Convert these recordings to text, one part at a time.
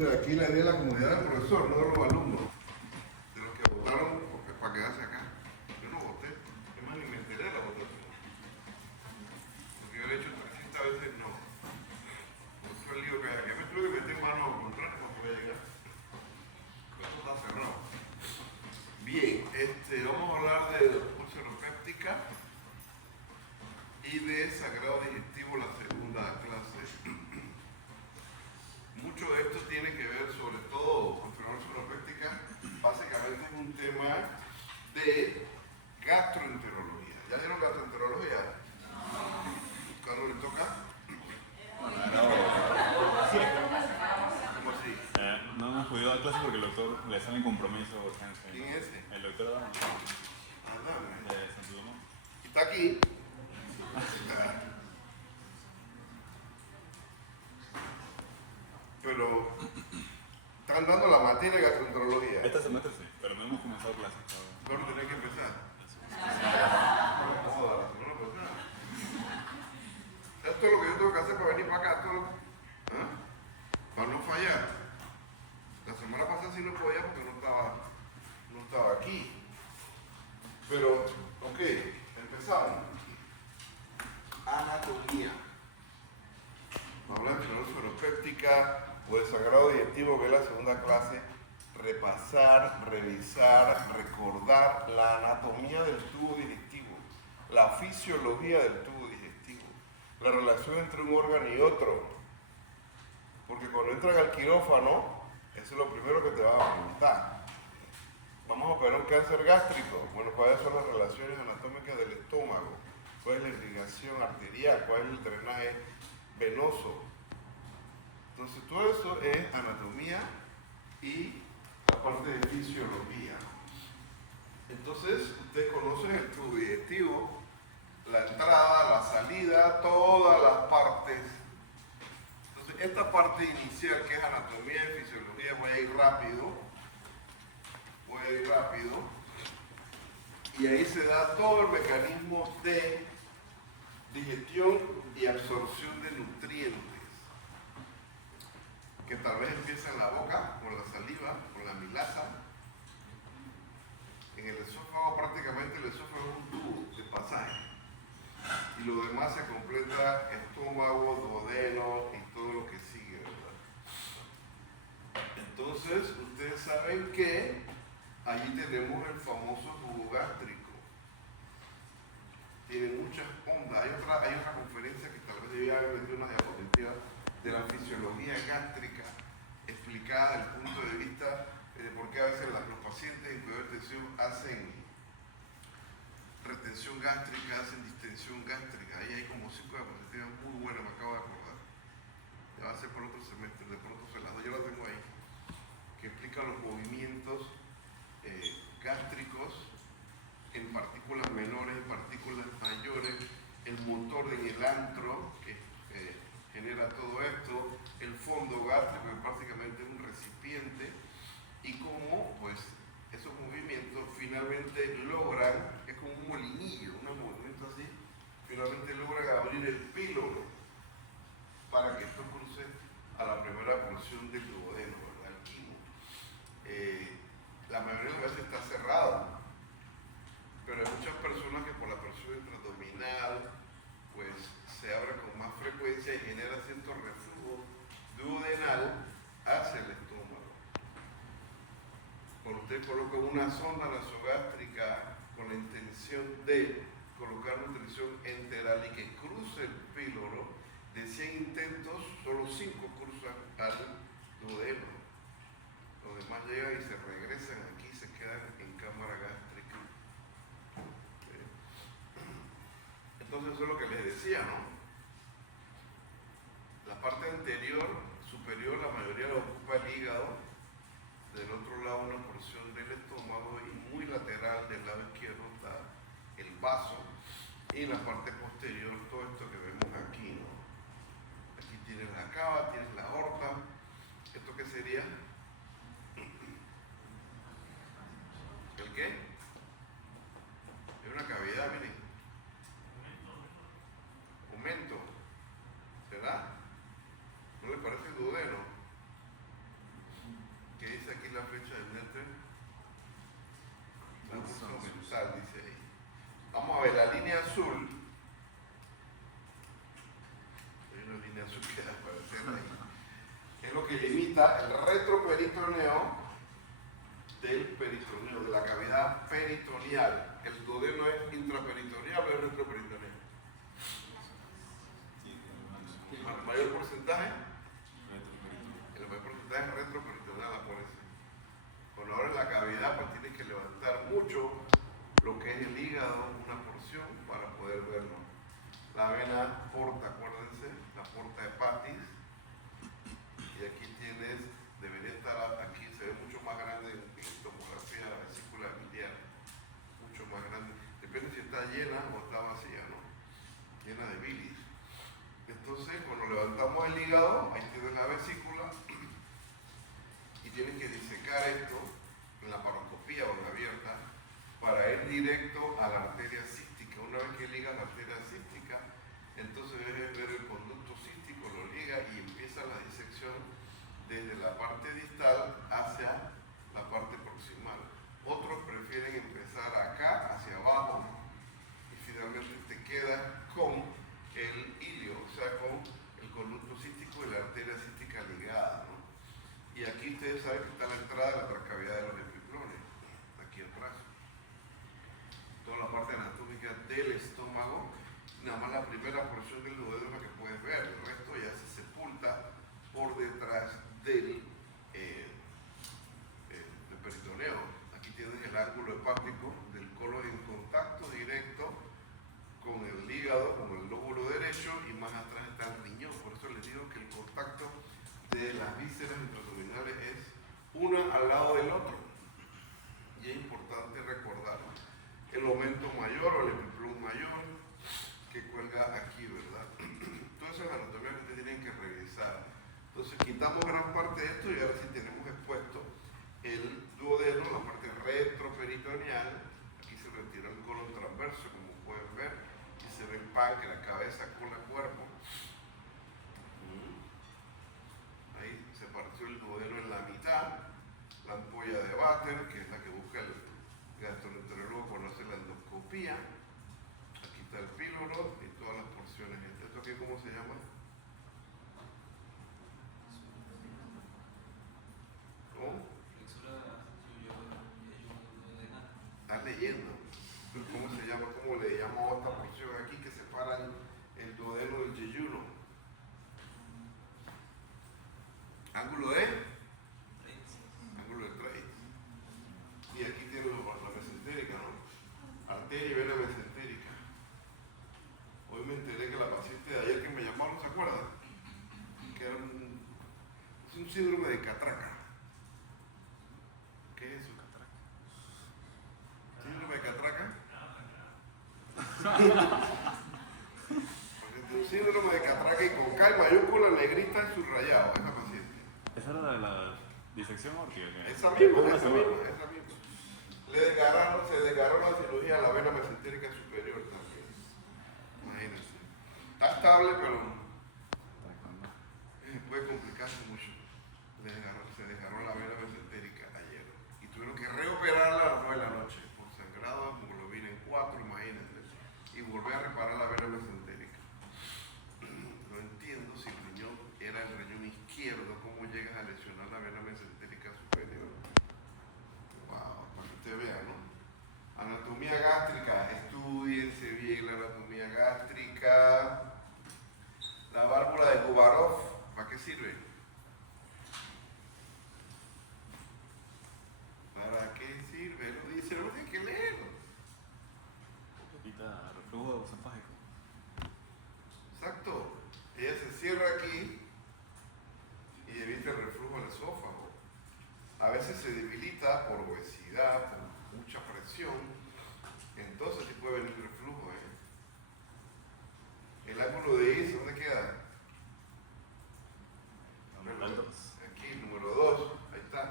Entonces aquí la idea de la comunidad del profesor, no de los alumnos, de los que votaron para quedarse acá. Yo no voté, es más, ni me enteré de la votación. Porque yo le he hecho 300 veces no. Otro lío que hay aquí. Me tuve que meter mano al contrario para poder llegar. Pero eso está cerrado. Bien, vamos a hablar de pulsionopéptica y de sagrado digestivo, la segunda clase. Mucho de esto tiene que ver, sobre todo con pulsionopéptica, básicamente es un tema de gastroenterología. ¿Ya vieron gastroenterología? ¿Cuándo le toca? ¿Cómo así? No hemos podido dar clase porque el doctor le sale en compromiso de urgencia. ¿Quién es ese? El doctor Adán, Anda, de Santo Domingo. está aquí. Pero están dando la materia de gastroenterología. Esta semestre sí, pero no hemos comenzado clases todavía. ¿Cuándo tenés que empezar? Esto es lo que yo tengo que hacer para venir para acá. ¿Ah? Para no fallar. La semana pasada sí no podía porque no estaba aquí. Pero, ok, empezamos. Anatomía. Vamos a hablar de pulsionopéptica o de sagrado digestivo, que es la segunda clase. Repasar, revisar, recordar la anatomía del tubo digestivo, la fisiología del tubo digestivo, la relación entre un órgano y otro. Porque cuando entran al quirófano, eso es lo primero que te van a preguntar. Vamos a operar un cáncer gástrico. Bueno, ¿cuáles son las relaciones anatómicas del estómago? ¿Cuál es la irrigación arterial? ¿Cuál es el drenaje venoso? Entonces, todo eso es anatomía y la parte de fisiología. Entonces, ustedes conocen el tubo digestivo, la entrada, la salida, todas las partes. Entonces, esta parte inicial que es anatomía y fisiología, voy a ir rápido. Y ahí se da todo el mecanismo de digestión y absorción de nutrientes, que tal vez empieza en la boca, con la saliva, con la milasa. En el esófago, prácticamente el esófago es un tubo de pasaje. Y lo demás se completa estómago, duodeno y todo lo que sigue, ¿verdad? Entonces, ustedes saben que allí tenemos el famoso jugo gástrico. Tiene muchas ondas. Hay otra conferencia que tal vez yo ya había metido una diapositiva de la fisiología gástrica, explicada desde el punto de vista de por qué a veces los pacientes en cuidado intensivo hacen retención gástrica, hacen distensión gástrica. Ahí hay como 5 diapositivas muy buenas, me acabo de acordar. Va a ser por otro semestre, de pronto se las doy, yo la tengo ahí, que explica los movimientos gástricos en partículas menores, en partículas mayores, el motor en el antro que genera todo esto, el fondo gástrico que básicamente es un recipiente, y cómo pues esos movimientos finalmente logran, es como un molinillo, un movimiento así, finalmente logran abrir el píloro para que esto cruce a la primera porción del duodeno, ¿verdad? El quimo. La mayoría de las veces está cerrado, pero hay muchas personas que por la presión intraabdominal pues se abre con más frecuencia y genera cierto reflujo duodenal hacia el estómago. Cuando usted coloca una sonda nasogástrica con la intención de colocar nutrición enteral y que cruce el píloro, de 100 intentos, solo 5 cruzan al duodeno. Los demás llegan y se regresan aquí y se quedan en cámara gástrica. Entonces eso es lo que les decía, ¿no? La parte anterior, superior, la mayoría lo ocupa el hígado. Del otro lado una porción del estómago y muy lateral del lado izquierdo está el vaso. Y en la parte posterior todo esto que vemos aquí, ¿no? Aquí tienes la cava, tienes la aorta. ¿Esto qué sería? ¿El qué? Es una cavidad, miren. Aumento. ¿Será? ¿No le parece duodeno? Entonces, la fuerza mental, dice ahí. Vamos a ver la línea azul. Hay una línea azul que va a aparecer ahí. Es lo que limita el retroperitoneo del peritoneo, de la cavidad peritoneal. El duodeno es intraperitoneal o es retroperitoneal. ¿El mayor porcentaje? El mayor porcentaje es retroperitoneal, acuérdense. Cuando abres la cavidad, pues tienes que levantar mucho lo que es el hígado, una porción, para poder verlo. La vena porta, acuérdense, la porta hepatis. Y aquí tienes, debería estar aquí, se ve mucho más grande en tomografía la vesícula biliar, mucho más grande. Depende si está llena o está vacía, ¿no? Llena de bilis. Entonces, cuando levantamos el hígado, ahí tienes la vesícula y tienes que disecar esto en la paroscopía o en la abierta para ir directo a la arteria cística. Una vez que liga la arteria cística, entonces debes ver el conducto cístico, lo liga y empieza la disección desde la parte distal hacia la parte proximal. Otros prefieren empezar acá, hacia abajo, y finalmente te quedas con el ilio, o sea, con el conducto cístico y la arteria cística ligada, ¿no? Y aquí ustedes saben que está la entrada de la transcavidad de los epiplones, aquí atrás. Toda la parte anatómica del estómago, nada más la primera porción del duodeno que puedes ver, el resto ya se sepulta por detrás del peritoneo. Aquí tienen el ángulo hepático del colon en contacto directo con el hígado, con el lóbulo derecho, y más atrás está el riñón. Por eso les digo que el contacto de las vísceras intraabdominales es una al lado del otro. Y es importante recordar el aumento mayor o el epiplón mayor que cuelga aquí, ¿verdad? Todas esas anatomías que ustedes tienen que revisar. Entonces quitamos gran parte de esto y ahora sí tenemos expuesto el duodeno, la parte retroperitoneal. Aquí se retiró el colon transverso, como pueden ver, y se ve el páncreas, cabeza con el cuerpo. Ahí se partió el duodeno en la mitad, la ampolla de Vater, que es la que busca el gastroenterólogo cuando hace la endoscopía. Aquí está el píloro y todas las porciones. ¿Esto aquí cómo se llama? ¿Cómo? Estás leyendo. ¿Cómo se llama? ¿Cómo le llamamos a esta porción aquí que separa el duodeno del yeyuno? Ángulo de Treitz. Y aquí tiene la mesentérica, ¿no? Arteria y vena mesentérica. Hoy me enteré que la paciente de ayer que me llamaron, ¿se acuerdan? Que era es un síndrome de catraca. ¿Qué es eso? ¿Síndrome de catraca? Un síndrome de catraca y con K mayúscula, negrita y subrayado, esa paciente. ¿Esa era la disección o qué? Esa misma. Se desgarró la cirugía a la vena mesentérica superior también. Imagínense. Está estable, pero puede complicarse mucho. Se desgarró la vena mesentérica ayer. Y tuvieron que reoperarla a las 9 de la noche por sangrado, hemoglobina en 4, imagínense. Y volver a reparar la vena mesentérica. No entiendo si el riñón era el riñón izquierdo, cómo llegas a lesionar la vena mesentérica superior. Wow, para que usted vea, ¿no? Anatomía gástrica, estudiense bien la anatomía gástrica. La válvula de Gubarov, ¿para qué sirve? ¿Para qué sirve? Lo dice, no tiene que leerlo. Evita reflujo esofágico. Exacto. Ella se cierra aquí y evita el reflujo del esófago. A veces se debilita por obesidad, por mucha presión. Entonces sí puede venir reflujo. El ángulo de Is, ¿dónde queda? Aquí, número 2. Ahí está.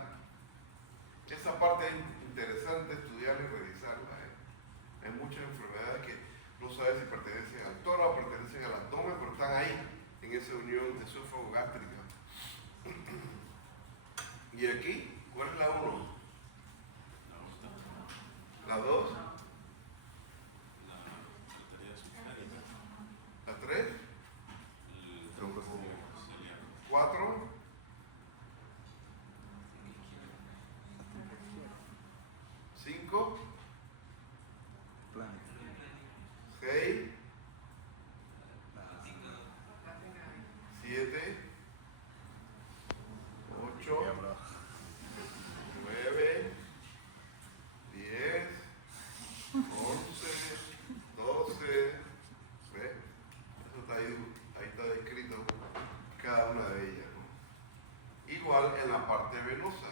Esa parte es interesante estudiarla y revisarla. Hay muchas enfermedades que no sabes si pertenecen al tórax o pertenecen al abdomen, pero están ahí, en esa unión de esófago gástrica. Y aquí, ¿cuál es la 1? igual en la parte venosa.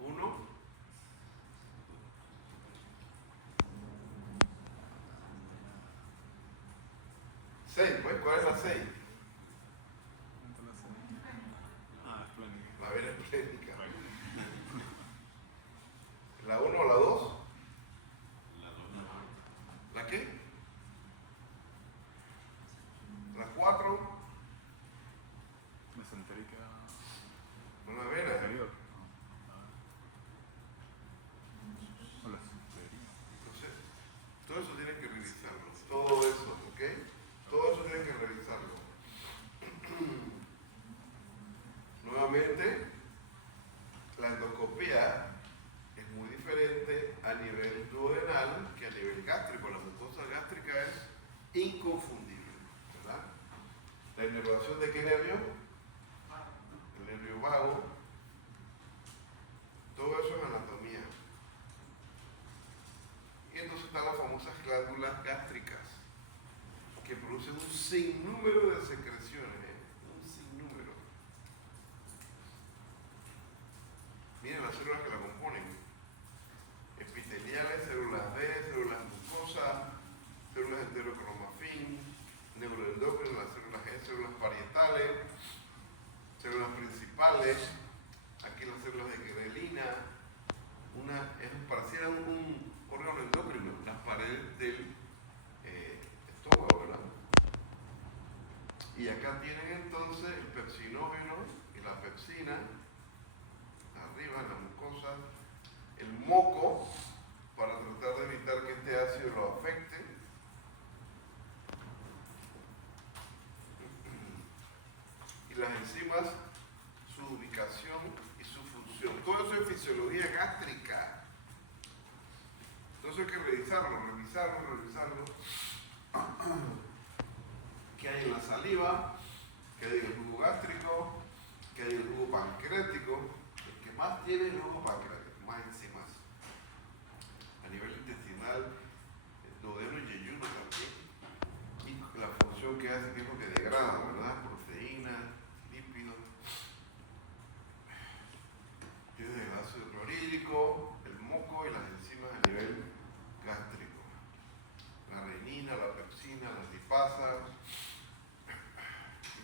1, 6, pues, ¿cuál es la 6? Ah, es plánica. La vena esplénica. ¿La 1 o la 2? ¿La qué? ¿La 4? Mesentérica Una vena. inferior. O la superior. Entonces, todo eso tienen que revisarlo. Todo eso, ¿ok? Todo eso tienen que revisarlo. Nuevamente, la endoscopía es muy diferente a nivel duodenal que a nivel gástrico. La mucosa gástrica es inconfundible, ¿verdad? La inervación de qué nervio? El nervio vago. Todo eso es anatomía. Y entonces están las famosas glándulas gástricas que producen un sinnúmero de secreciones, un sinnúmero. Miren las células que la componen: epiteliales, células B, células mucosas, células enterocromafín, neuroendocrinas, las células G, células parietales, células principales, aquí las células de grelina, pareciera un órgano endocrino, las paredes del estómago, ¿verdad? Y acá tienen entonces el pepsinógeno y la pepsina, arriba en la mucosa, el moco, para tratar de evitar que este ácido lo afecte. Y las enzimas, su ubicación y su función. Todo eso es fisiología gástrica. Entonces hay que revisarlo. ¿Qué hay en la saliva? ¿Qué hay en el jugo gástrico? ¿Qué hay en el jugo pancreático? El que más tiene es el jugo pancreático, más enzimas. A nivel intestinal, el duodeno y yeyuno también. Y la función que hace, que es lo que degrada, ¿verdad? Proteínas, lípidos. Tiene el ácido clorhídrico, el moco y las enzimas a nivel gástrico. La renina, la pepsina, las lipasas,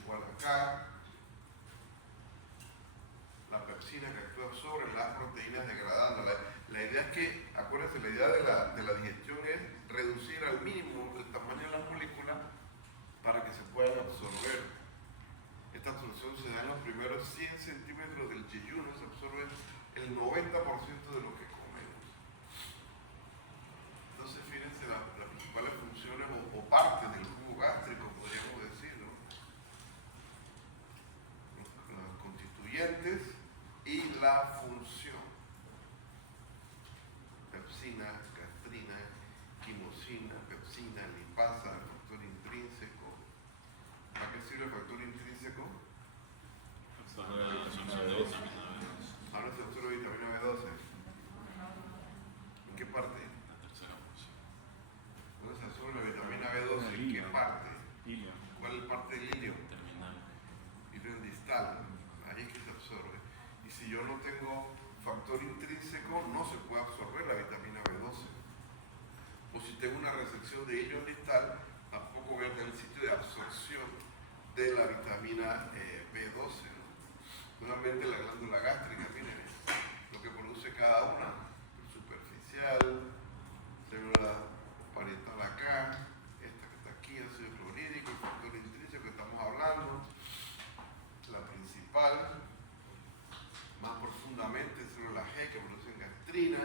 igual acá. La pepsina que actúa sobre las proteínas degradando. La idea es que, acuérdense, la idea de la digestión es reducir al mínimo el tamaño de las moléculas para que se puedan absorber. Esta absorción se da en los primeros 100 centímetros del yeyuno, se absorbe el 90% de lo que comemos. Entonces, fíjense las principales funciones o partes del jugo gástrico, podríamos decir, ¿no? Los constituyentes y la función. Pepsina, gastrina, quimosina, pepsina, lipasa, el factor intrínseco. ¿Para qué sirve el factor intrínseco? Ahora se absorbe vitamina B12. ¿En qué parte? ¿Dónde se absorbe la vitamina B12? ¿En qué parte? ¿Cuál es la parte del hilio? Hilio distal. Ahí es que se absorbe. Y si yo no tengo factor intrínseco, no se puede absorber la vitamina B12. O si tengo una resección de hilio distal, tampoco voy a tener sitio de absorción de la vitamina B12. ¿No? Nuevamente la glándula gástrica, miren lo que produce cada una: superficial, célula parietal acá, esta que está aquí, ácido clorhídrico, el factor intrínseco que estamos hablando, la principal, más profundamente célula G que producen gastrina.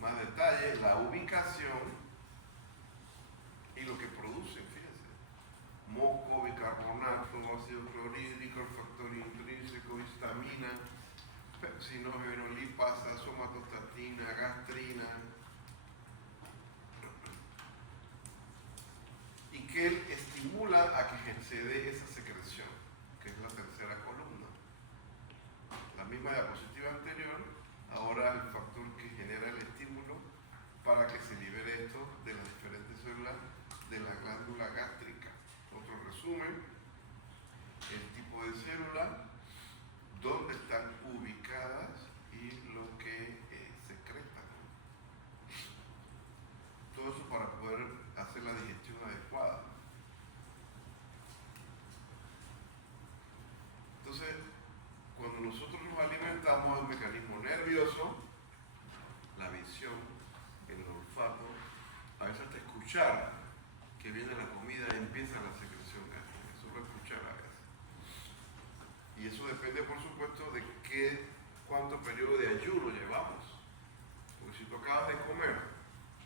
Más detalles, la ubicación y lo que producen, fíjense: moco, bicarbonato, ácido clorhídrico, el factor intrínseco, histamina, pepsinógeno, lipasa, somatostatina, gastrina. Y que estimula a que se dé esa secreción, que es la tercera columna. La misma diapositiva anterior, ahora el factor que genera el estímulo para que se libere esto de las diferentes células de la glándula célula gástrica. Otro resumen, el tipo de célula, dónde están ubicadas y lo que secretan. Todo eso para poder hacer la digestión adecuada. Entonces, cuando nosotros nos alimentamos hay un mecanismo nervioso, la visión, el olfato, a veces hasta escuchar que viene la comida y empieza la secreción gástrica, solo escuchar a veces. Y eso depende, por supuesto, de cuánto periodo de ayuno llevamos. Porque si tú acabas de comer,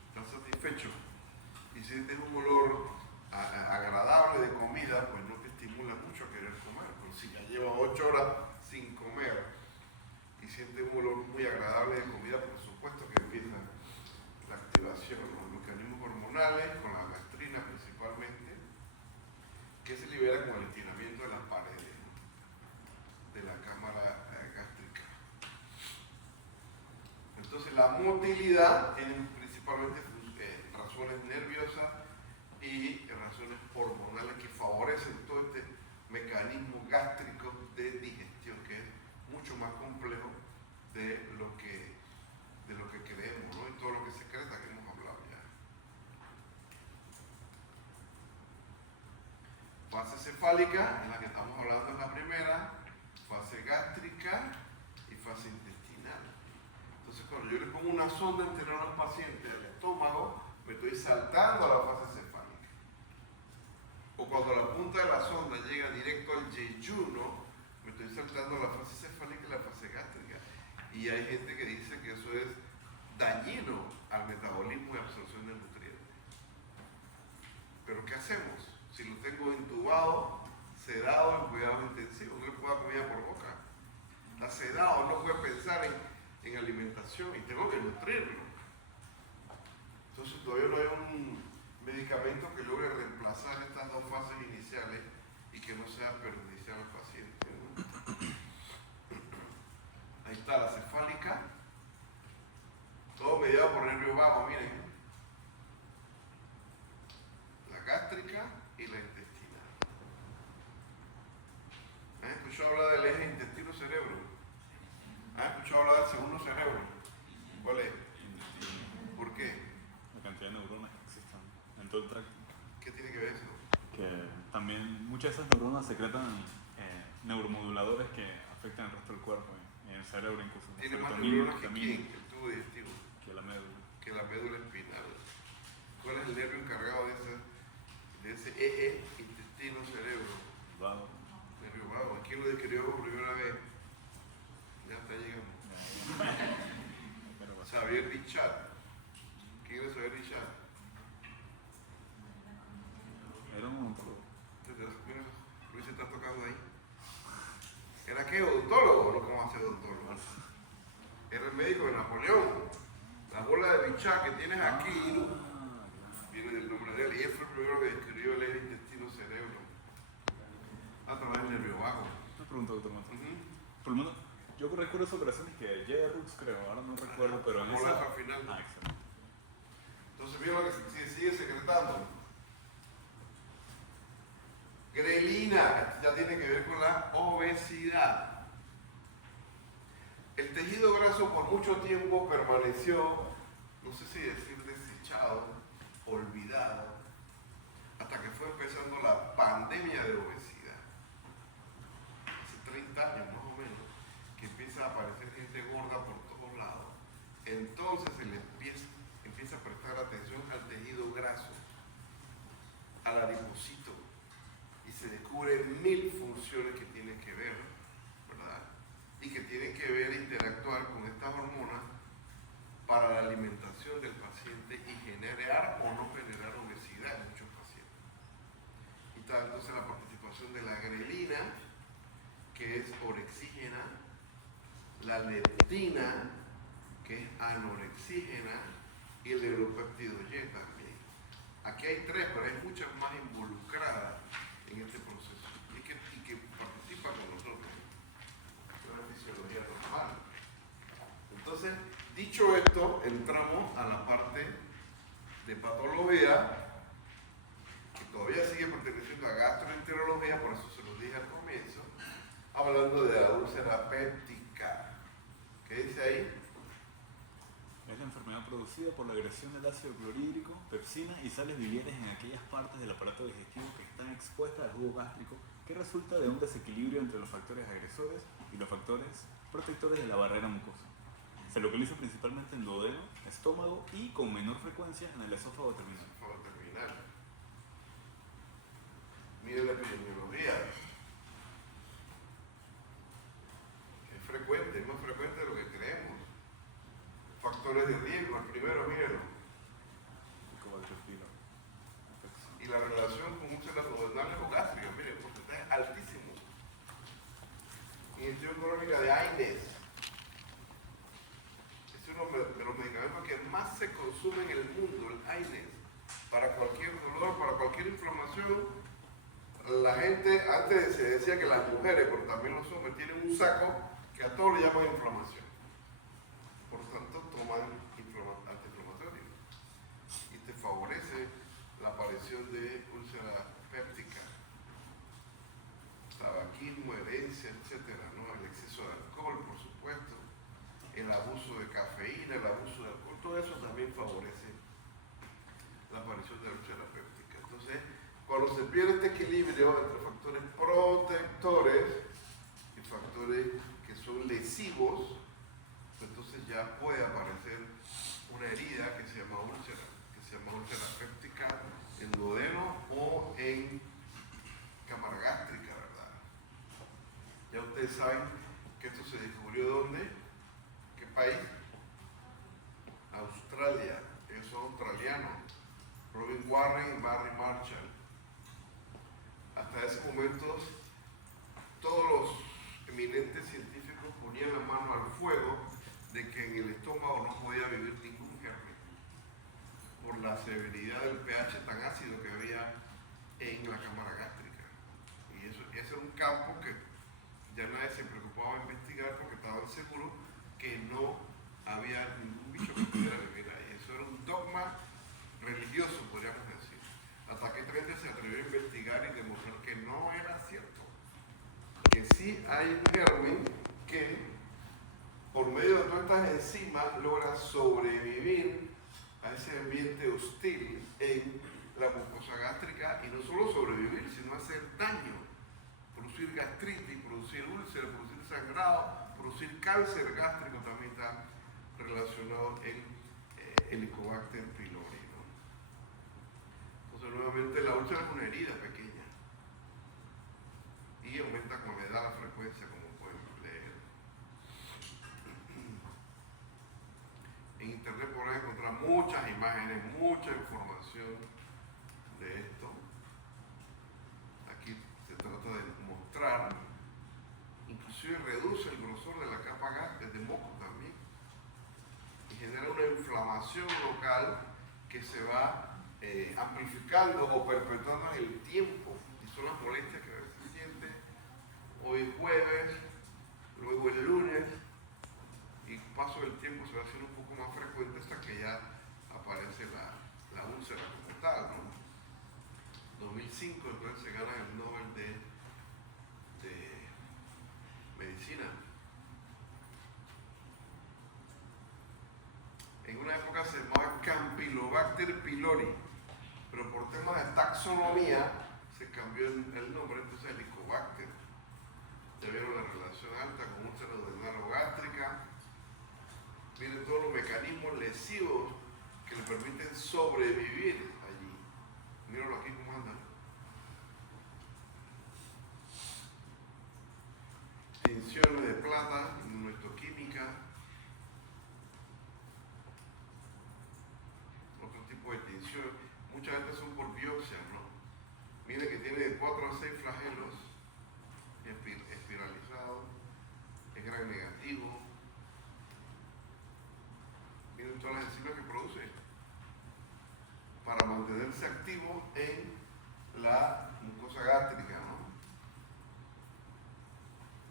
estás satisfecho y sientes un olor agradable de comida, pues no te estimula mucho a querer comer. Pero si ya llevas 8 horas sin comer y sientes un olor muy agradable de comida, por supuesto que empieza la activación, los mecanismos hormonales, con la gastrina principalmente, que se libera con el estiramiento de las paredes de la cámara gástrica. Entonces la motilidad tiene principalmente razones nerviosas y razones hormonales que favorecen todo este mecanismo gástrico de digestión, que es mucho más complejo de lo que creemos, ¿no? Y todo lo que secreta que hemos hablado ya. Fase cefálica, en la que estamos hablando en la primera, fase gástrica y fase intestinal. Entonces, cuando yo le pongo una sonda interior al paciente al estómago, me estoy saltando a la fase cefálica. O cuando la punta de la sonda llega directo al yeyuno, me estoy saltando a la fase cefálica y la fase gástrica. Y hay gente que dice que eso es dañino al metabolismo y absorción de nutrientes. Pero ¿qué hacemos? Si lo tengo intubado, sedado en cuidados intensivos, no le puedo dar comida por boca. Está sedado, no puede pensar en alimentación y tengo que nutrirlo. Entonces todavía no hay un medicamento que logre reemplazar estas dos fases iniciales y que no sea perjudicial al paciente, ¿no? Ahí está la cefálica, todo mediado por el nervio vago, miren. La gástrica y la intestinal. ¿Han escuchado hablar del eje intestino-cerebro? ¿Han escuchado hablar del segundo cerebro? ¿Cuál es? ¿Por qué? La cantidad de neuronas que existen en todo el tracto. ¿Qué tiene que ver eso? Que también muchas de esas neuronas secretan neuromoduladores que afectan el resto del cuerpo y el cerebro incluso. Tiene más neuronas que quién, el tubo digestivo. Que la médula. Que la médula espinal. ¿Cuál es el nervio encargado de ese eje intestino-cerebro? Vago. Nervio vago. ¿Quién lo describió por primera vez? Ya está llegando. Xavier Richard. ¿Quién es Xavier Richard? Era un odontólogo. Mira, Luis se está tocando ahí. ¿Era qué? ¿Odontólogo? No, ¿cómo va a ser odontólogo? Era el médico de Napoleón. La bola de Bichat que tienes aquí viene del nombre de él. Y él fue el primero que describió el eje intestino-cerebro a través del nervio vago. Una pregunta, doctor Mato. Por lo menos, yo recuerdo esas operaciones que J. creo, ahora no recuerdo, pero en esa... al final. Ah, excelente. Entonces, ¿vieron lo que se sigue secretando? Grelina, esto ya tiene que ver con la obesidad. El tejido graso por mucho tiempo permaneció, no sé si decir desechado, olvidado, hasta que fue empezando la pandemia de obesidad. Hace 30 años más o menos, que empieza a aparecer gente gorda por todos lados. Entonces se le empieza a prestar atención al tejido graso, al adipocito, y se descubren 1000 funciones que tienen que ver, ¿verdad? Y que tienen que ver e interactuar con estas hormonas para la alimentación del paciente y generar o no generar obesidad en muchos pacientes. Y está entonces la participación de la grelina, que es orexígena, la leptina, que es anorexígena, y el neuropéptido Y también. Aquí hay 3, pero hay muchas más involucradas en este proceso y que participan con nosotros. Es una fisiología normal. Entonces, dicho esto, entramos a la parte de patología, que todavía hablando de la úlcera péptica. ¿Qué dice ahí? Es la enfermedad producida por la agresión del ácido clorhídrico, pepsina y sales biliares en aquellas partes del aparato digestivo que están expuestas al jugo gástrico, que resulta de un desequilibrio entre los factores agresores y los factores protectores de la barrera mucosa. Se localiza principalmente en duodeno, estómago y con menor frecuencia en el esófago terminal. Esófago terminal. Miren la epidemiología. Es frecuente, es más frecuente de lo que creemos. Factores de riesgo, el primero, mírenlo. Y la relación con úlceras duodenales o gástricas, miren, el porcentaje es altísimo. Ingestión crónica de AINES. Es uno de los medicamentos que más se consumen en el mundo, el AINES. Para cualquier dolor, para cualquier inflamación. La gente, antes se decía que las mujeres, pero también los hombres, tienen un saco que a todos le llaman inflamación. Por tanto, toman antiinflamatorios. Y te favorece la aparición de úlcera péptica, tabaquismo, herencia, etcétera, ¿no? El exceso de alcohol, por supuesto, el abuso de cafeína, el abuso de alcohol, todo eso también favorece la aparición de la úlcera péptica. Entonces, cuando se pierde este equilibrio entre factores protectores y factores que son lesivos, entonces ya puede aparecer una herida que se llama úlcera péptica en duodeno o en cámara gástrica, ¿verdad? Ya ustedes saben que esto se descubrió ¿dónde? ¿Qué país? Australia. Ellos son australianos. Robin Warren y Barry Marshall. Hasta ese momento todos los eminentes científicos ponían la mano al fuego de que en el estómago no podía vivir ningún germen por la severidad del pH tan ácido que había en la cámara gástrica. Y ese era un campo que ya nadie se preocupaba de investigar porque estaban seguros que no había ningún bicho que pudiera vivir ahí. Eso era un dogma religioso, podríamos decir. Hasta que esta gente se atrevió a investigar y demostrar que no era cierto. Que sí hay un germen que por medio de todas estas enzimas logra sobrevivir a ese ambiente hostil en la mucosa gástrica y no solo sobrevivir, sino hacer daño, producir gastritis, producir úlceras, producir sangrado, producir cáncer gástrico también está relacionado en Helicobacter pylori, ¿no? Entonces nuevamente la úlcera es una herida pequeña y aumenta con la edad la frecuencia, como pueden leer. En internet podrán encontrar muchas imágenes, mucha información de esto. Aquí se trata de mostrar, inclusive reduce el grosor de la capa gástrica, de moco también, y genera una inflamación local que se va amplificando o perpetuando en el tiempo, y son las molestias que a veces se siente hoy jueves, luego el lunes, y paso del tiempo se va haciendo un poco más frecuente hasta que ya aparece la úlcera como tal, ¿no? 2005 entonces se gana el Nobel de Medicina. En una época se llamaba Campylobacter pylori, pero por temas de taxonomía se cambió el nombre, entonces Helicobacter. Ya vieron la relación alta con úlcera duodenal o gástrica. Miren todos los mecanismos lesivos que le permiten sobrevivir allí. Mírenlo aquí cómo anda. Tinciones de plata, inmunohistoquímica, otro tipo de tinción. Muchas de estas son por biopsia, ¿no? Miren que tiene de 4 a 6 flagelos espiralizados, es gran negativo. Miren todas las enzimas que produce para mantenerse activo en la mucosa gástrica, ¿no?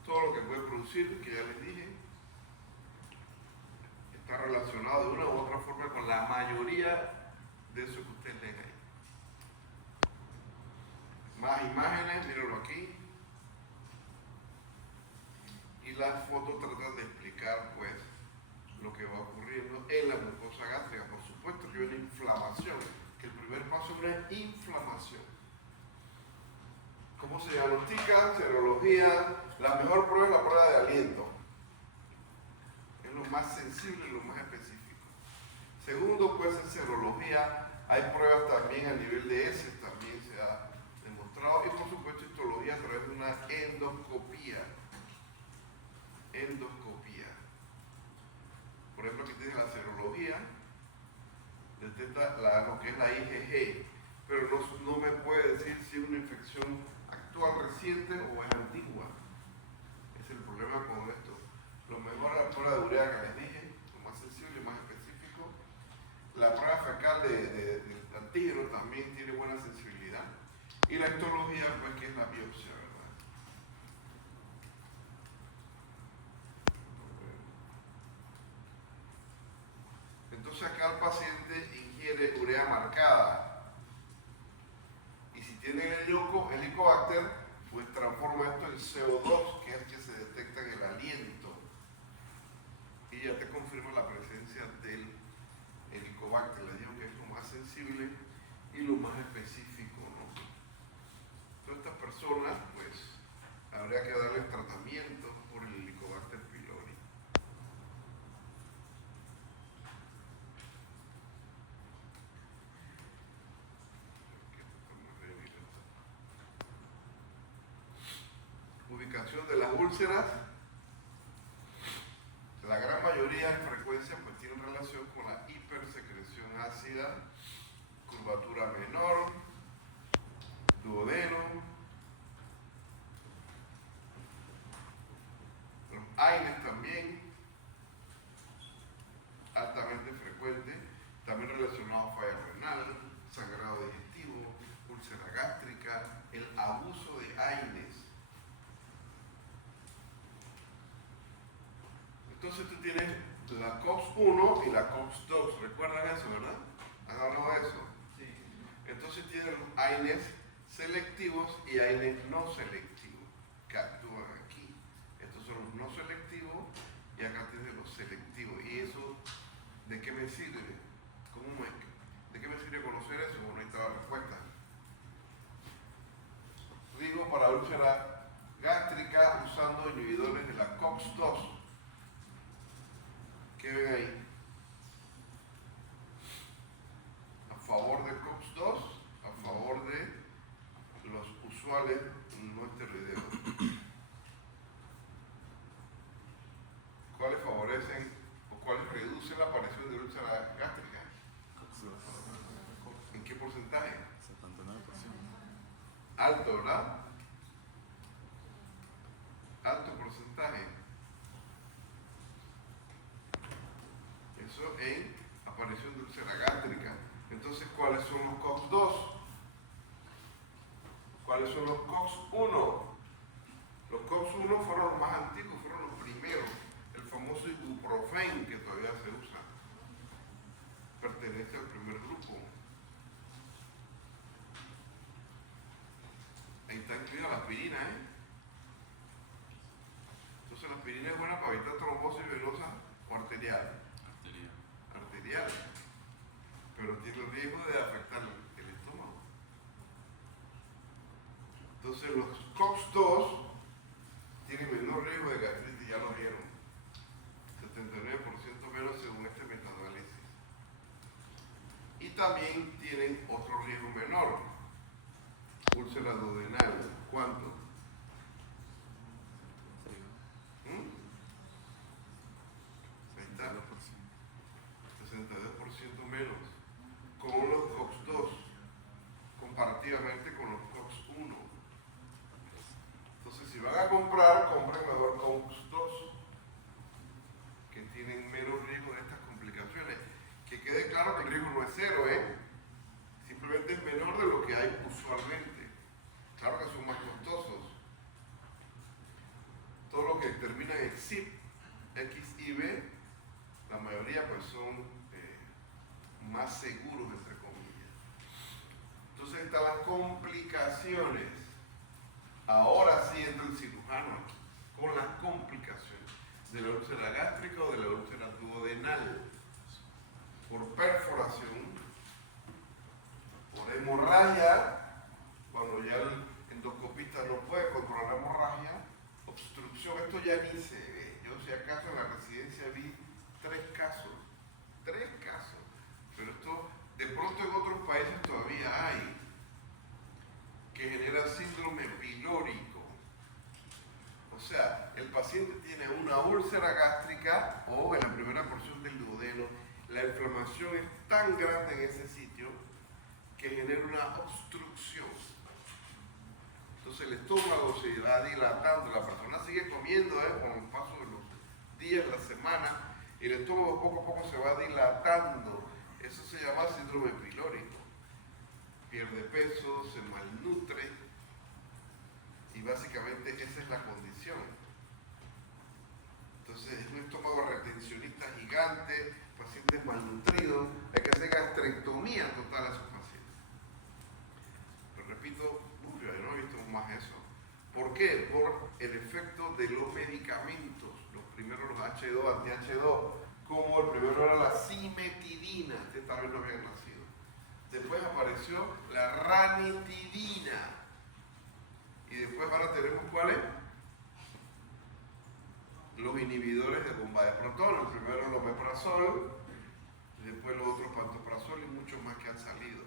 Todo lo que puede producir, que ya les dije, está relacionado de una u otra forma con la mayoría de eso que ustedes leen ahí. Más imágenes, mírenlo aquí. las fotos tratan de explicar pues lo que va ocurriendo en la mucosa gástrica. Por supuesto que hay una inflamación, que el primer paso es una inflamación. ¿Cómo se diagnostica? Serología. La mejor prueba es la prueba de aliento. Es lo más sensible y lo más específico. Segundo, puede ser serología. Hay pruebas también a nivel de heces, también se ha demostrado. Y por supuesto, histología a través de una endoscopía. Endoscopía. Por ejemplo, aquí tienes la serología, detecta lo que es la IgG, pero no me puede decir si es una infección actual, reciente o es antigua. Ese es el problema con esto. Lo mejor es la prueba de urea que les dije, lo más sensible, más específico. La prueba fecal de antígeno también tiene buena sensibilidad. Y la histología, pues, que es la biopsia, ¿verdad? Entonces acá el paciente ingiere urea marcada. Y si tiene el Helicobacter, pues transforma esto en CO2, que es el que se detecta en el aliento. Y ya te confirma la presencia del Helicobacter. Les digo que es lo más sensible y lo más específico, ¿no? Todas estas personas, pues, habría que darles tratamiento por el Helicobacter pylori. Ubicación de las úlceras. La gran mayoría en frecuencia pues tienen relación con la hipersecreción ácida, curvatura menor, duodeno, los AINES también, altamente frecuente, también relacionado a falla renal, sangrado digestivo, úlcera gástrica, el abuso de AINES. Entonces tú tienes la COX-1 y la COX-2, ¿recuerdan eso, verdad? ¿Han hablado de eso? Sí. Entonces tienes los AINES selectivos y AINES no selectivos que actúan aquí. Estos son los no selectivos y acá tienes los selectivos. ¿Y eso de qué me sirve? ¿De qué me sirve conocer eso? Bueno, ahí está la respuesta. Digo para úlcera gástrica usando inhibidores de la COX-2. ¿Qué ven ahí? A favor de COX-2, a favor de los usuales no esteroideos. ¿Cuáles favorecen o cuáles reducen la aparición de úlcera gástrica? ¿En qué porcentaje? 79%. Alto, ¿verdad? Alto porcentaje. Eso en aparición de úlcera gástrica. Entonces, ¿cuáles son los COX-2? ¿Cuáles son los COX-1? Los COX-1 fueron los más antiguos, fueron los primeros. El famoso ibuprofen, que todavía se usa, pertenece al primer grupo. Ahí está incluida la aspirina, ¿eh? Entonces la aspirina es buena para evitar trombosis venosa o arterial. Arterial. Pero tiene el riesgo de afectar el estómago. Entonces los COX-2 tienen menor riesgo de gastritis, ya lo vieron. 79% menos según este metaanálisis. Y también tienen otro riesgo menor. Úlcera duodenal. ¿Cuánto? Ahí está. 62% menos. Con los COX-2 comparativamente con los COX-1. Entonces, si van a comprar, compren mejor COX-2, que tienen menos riesgo de estas complicaciones. Que quede claro que el riesgo no es cero, ¿eh? Simplemente es menor de lo que hay usualmente. Claro que son más costosos. Todo lo que termina en CIP, X y B, la mayoría pues son más seguros, entre comillas. Entonces están las complicaciones. Ahora sí entra el cirujano con las complicaciones de la úlcera gástrica o de la úlcera duodenal, por perforación, por hemorragia, cuando ya el endoscopista no puede controlar la hemorragia, obstrucción, esto ya ni se ve. Yo si acaso en la residencia vi 3 casos, pero esto de pronto en otros países todavía hay, que genera síndrome pilórico. O sea, el paciente tiene una úlcera gástrica o en la primera porción del duodeno, la inflamación es tan grande en ese sitio que genera una obstrucción. Entonces el estómago se va dilatando, la persona sigue comiendo con el paso de los días, la semana, y el estómago poco a poco se va dilatando. Eso se llama síndrome pilórico. Pierde peso, se malnutre, y básicamente esa es la condición. Entonces es un estómago retencionista gigante, pacientes malnutridos, hay que hacer gastrectomía total a esos pacientes. Pero repito, yo no he visto más eso. ¿Por qué? Por el efecto de los medicamentos. Los primeros, los H2, anti-H2, como el primero era la cimetidina, este tal vez no habían nacido. Después apareció la ranitidina. Y después ahora tenemos ¿cuáles? Los inhibidores de bomba de protones. El primero el omeprazol, después los otros pantoprazol y muchos más que han salido.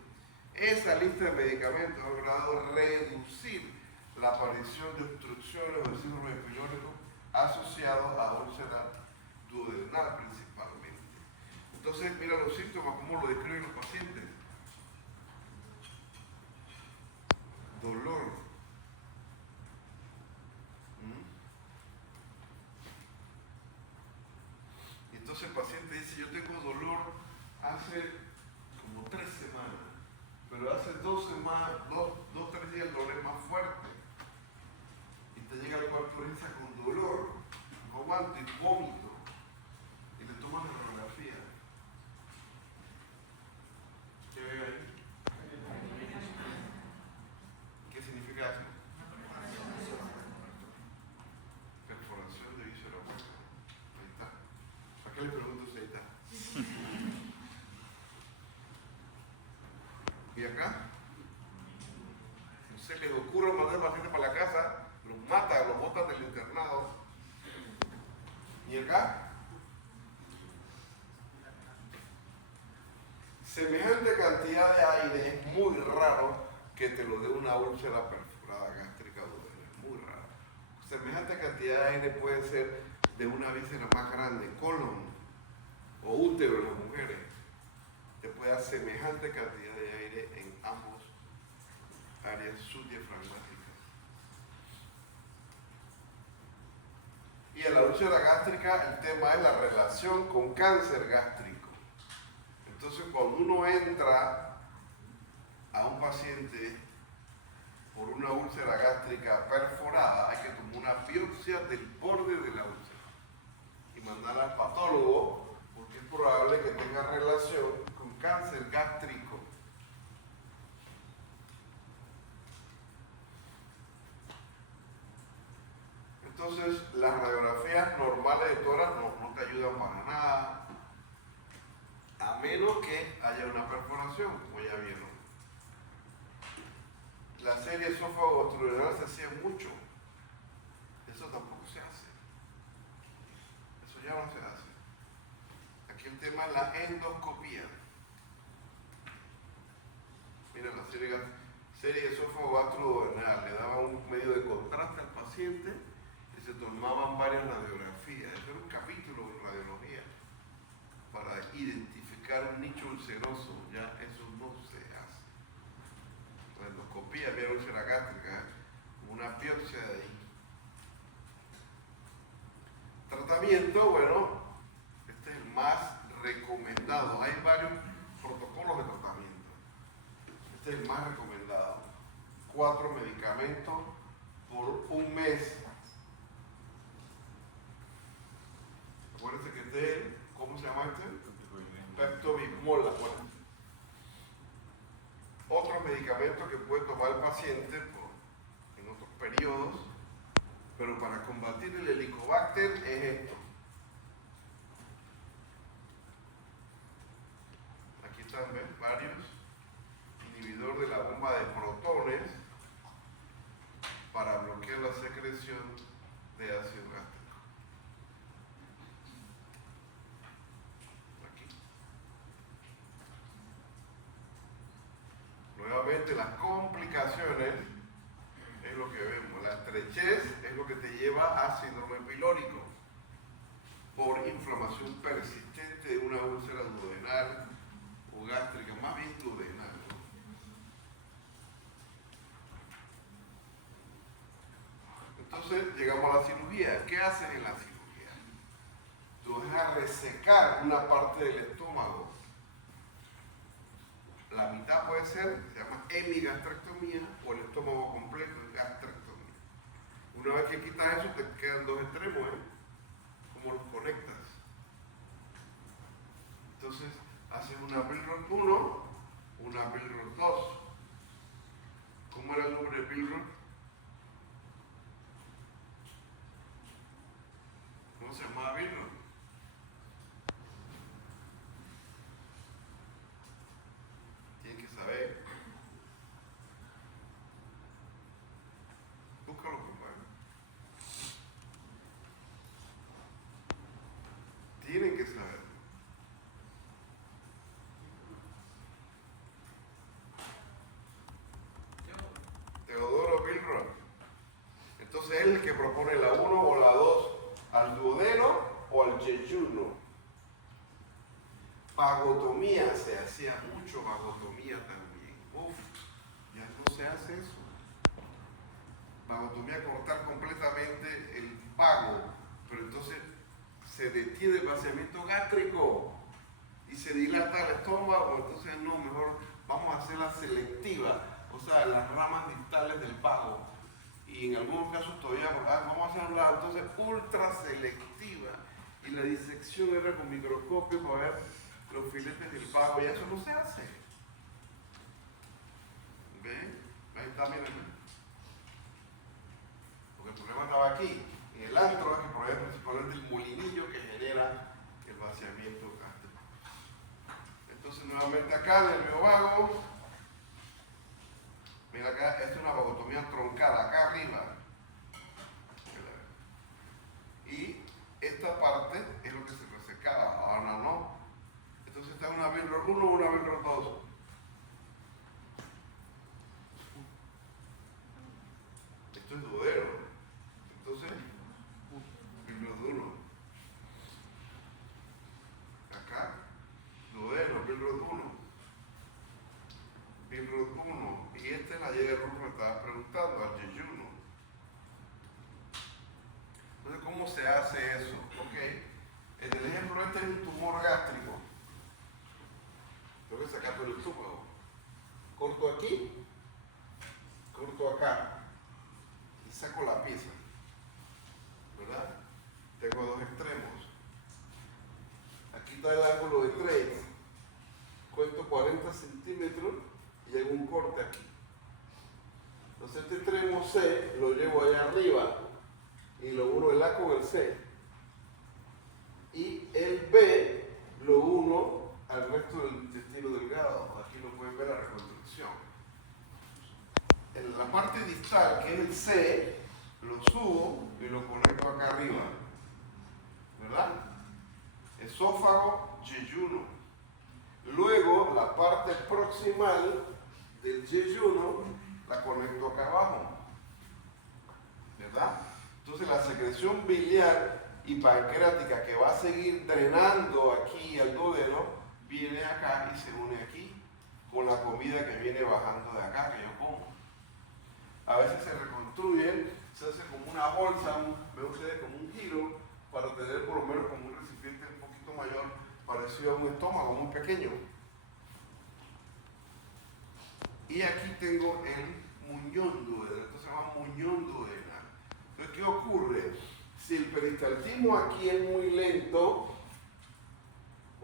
Esa lista de medicamentos ha logrado reducir la aparición de obstrucciones del síndrome pilórico asociados a úlcera duodenal principalmente. Entonces, mira los síntomas, cómo lo describen los pacientes. Dolor. Entonces el paciente dice, yo tengo dolor hace como 3 semanas, pero hace 2 semanas, 3 días el dolor es más fuerte. Y te llega al cuarto de urgencia con dolor, con vómito y vómito, y le toman la radiografía. ¿Qué ve ahí? ¿Qué significa eso? Perforación de víscera hueca. Ahí está. ¿Para qué le pregunto si ahí está? ¿Y acá? No se les ocurre mandar al paciente para la casa, los mata, los botan del internado. ¿Y acá? Semejante cantidad de aire es muy raro que te lo dé una úlcera perforada gástrica duodenal, es muy raro. Semejante cantidad de aire puede ser de una víscera más grande, colon o útero en las mujeres. Te puede dar semejante cantidad de aire en ambos áreas subdiafragmáticas. Y en la úlcera gástrica el tema es la relación con cáncer gástrico. Entonces cuando uno entra a un paciente por una úlcera gástrica perforada, hay que tomar una biopsia del borde de la úlcera y mandarla al patólogo porque es probable que tenga relación con cáncer gástrico. Entonces, las radiografías normales de tórax no te ayudan para nada, a menos que haya una perforación, como ya vieron. La serie esófago-gastroduodenal se hacía mucho. Eso tampoco se hace. Eso ya no se hace. Aquí el tema es la endoscopía. Mira, la serie esófago-gastroduodenal le daba un medio de contraste al paciente y se tomaban varias radiografías. Eso era un capítulo en radiología para identificar un nicho ulceroso. Ya eso no se hace. La endoscopía, mira úlcera gástrica, una biopsia de ahí. Tratamiento, bueno, este es el más recomendado. Hay varios protocolos de tratamiento. Este es el más recomendado. 4 medicamentos por un mes. Acuérdense que este es, ¿cómo se llama este? Pepto-Bismol. Otros medicamentos que puede tomar el paciente en otros periodos, pero para combatir el Helicobacter es esto. Aquí están, ¿ven? Varios. Inhibidor de la bomba de protones para bloquear la secreción de ácido gástrico. Aquí. Nuevamente las complicaciones es lo que vemos. La estrechez es lo que te lleva a síndrome pilórico por inflamación persistente de una úlcera duodenal o gástrica, más bien duodenal, ¿no? Entonces llegamos a la cirugía. ¿Qué hacen en la cirugía? Tú vas a resecar una parte del estómago. La mitad puede ser, se llama hemigastrectomía, o el estómago completo es gastrectomía. Una vez que quitas eso, te quedan dos extremos, ¿eh? ¿Cómo los conectas? Entonces, haces una Billroth 1, una Billroth 2. ¿Cómo era el nombre de Billroth? ¿Cómo se llamaba Billroth? Tienen que saber. Búscalo, compadre. Tienen que saber. Teodoro Billroth. Entonces él es el que propone la 1 o la 2 al duodeno o al yeyuno. Vagotomía, se hacía mucho vagotomía también. Uf, ya no se hace eso. Vagotomía, cortar completamente el vago, pero entonces se detiene el vaciamiento gástrico y se dilata el estómago. Entonces no, mejor vamos a hacer la selectiva, o sea, las ramas distales del vago. Y en algunos casos todavía, vamos a hacerla entonces ultra selectiva. Y la disección era con microscopio para ver los filetes del vago, y eso no se hace. ¿Ven? Ahí está, miren. Porque el problema estaba aquí, en el antro, que el problema es principalmente el molinillo que genera el vaciamiento gástrico. Entonces, nuevamente acá, nervio vago. Mira acá, esta es una vagotomía troncada, acá arriba. Y esta parte es lo que se resecaba, ahora no. Entonces está una Billroth 1 o una Billroth 2. Esto es duodeno. Entonces, Billroth 1. Acá, duodeno, Billroth 1. Billroth 1. Y esta es la Y de Ruth me estaba preguntando, al yeyuno. Entonces, ¿cómo se hace eso? Ok. En el ejemplo este es un tumor gástrico. Tengo que sacar todo el estómago. Corto aquí, corto acá. Y saco la pieza. ¿Verdad? Tengo dos extremos. Aquí está el ángulo de 3. Cuento 40 centímetros y hago un corte aquí. Entonces este extremo C lo llevo allá arriba y lo uno el A con el C. Y el B lo uno al resto del intestino delgado. Aquí lo pueden ver la reconstrucción. En la parte distal, que es el C, lo subo y lo conecto acá arriba. ¿Verdad? Esófago, yeyuno. Luego, la parte proximal del yeyuno la conecto acá abajo. ¿Verdad? Entonces, la secreción biliar y pancreática que va a seguir drenando aquí al duodeno, viene acá y se une aquí con la comida que viene bajando de acá, que yo como. A veces se reconstruyen, se hace como una bolsa, ve ustedes como un giro, para tener por lo menos como un recipiente un poquito mayor, parecido a un estómago muy pequeño. Y aquí tengo el muñón duodenal, esto se llama muñón duodenal. Entonces, ¿qué ocurre? Si el peristaltismo aquí es muy lento,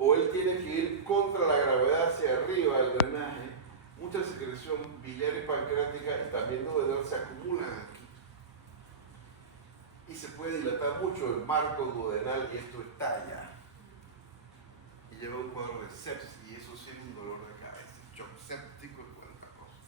o él tiene que ir contra la gravedad hacia arriba del drenaje, mucha secreción biliar y pancreática y también duodenal se acumulan aquí. se puede dilatar mucho el marco duodenal y esto estalla. Y lleva un cuadro de sepsis y eso sí es un dolor de cabeza, shock séptico y cuantas cosas.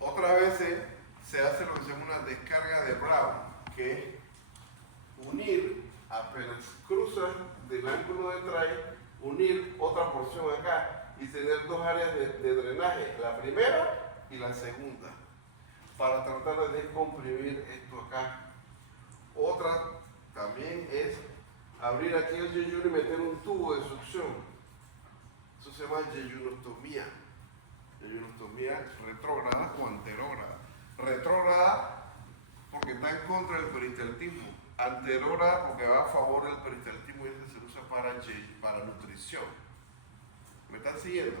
Otras veces se hace lo que se llama una descarga de Brown, que es unir, apenas cruzas del ángulo de Trail, unir otra porción acá y tener dos áreas de drenaje, la primera y la segunda, para tratar de descomprimir esto acá. Otra también es abrir aquí el yeyuno y meter un tubo de succión. Eso se llama yeyunostomía. Yeyunostomía retrógrada o anterógrada. Retrógrada porque está en contra del peristaltismo. Anterógrada porque va a favor del peristaltismo y este se usa para nutrición. ¿Me están siguiendo?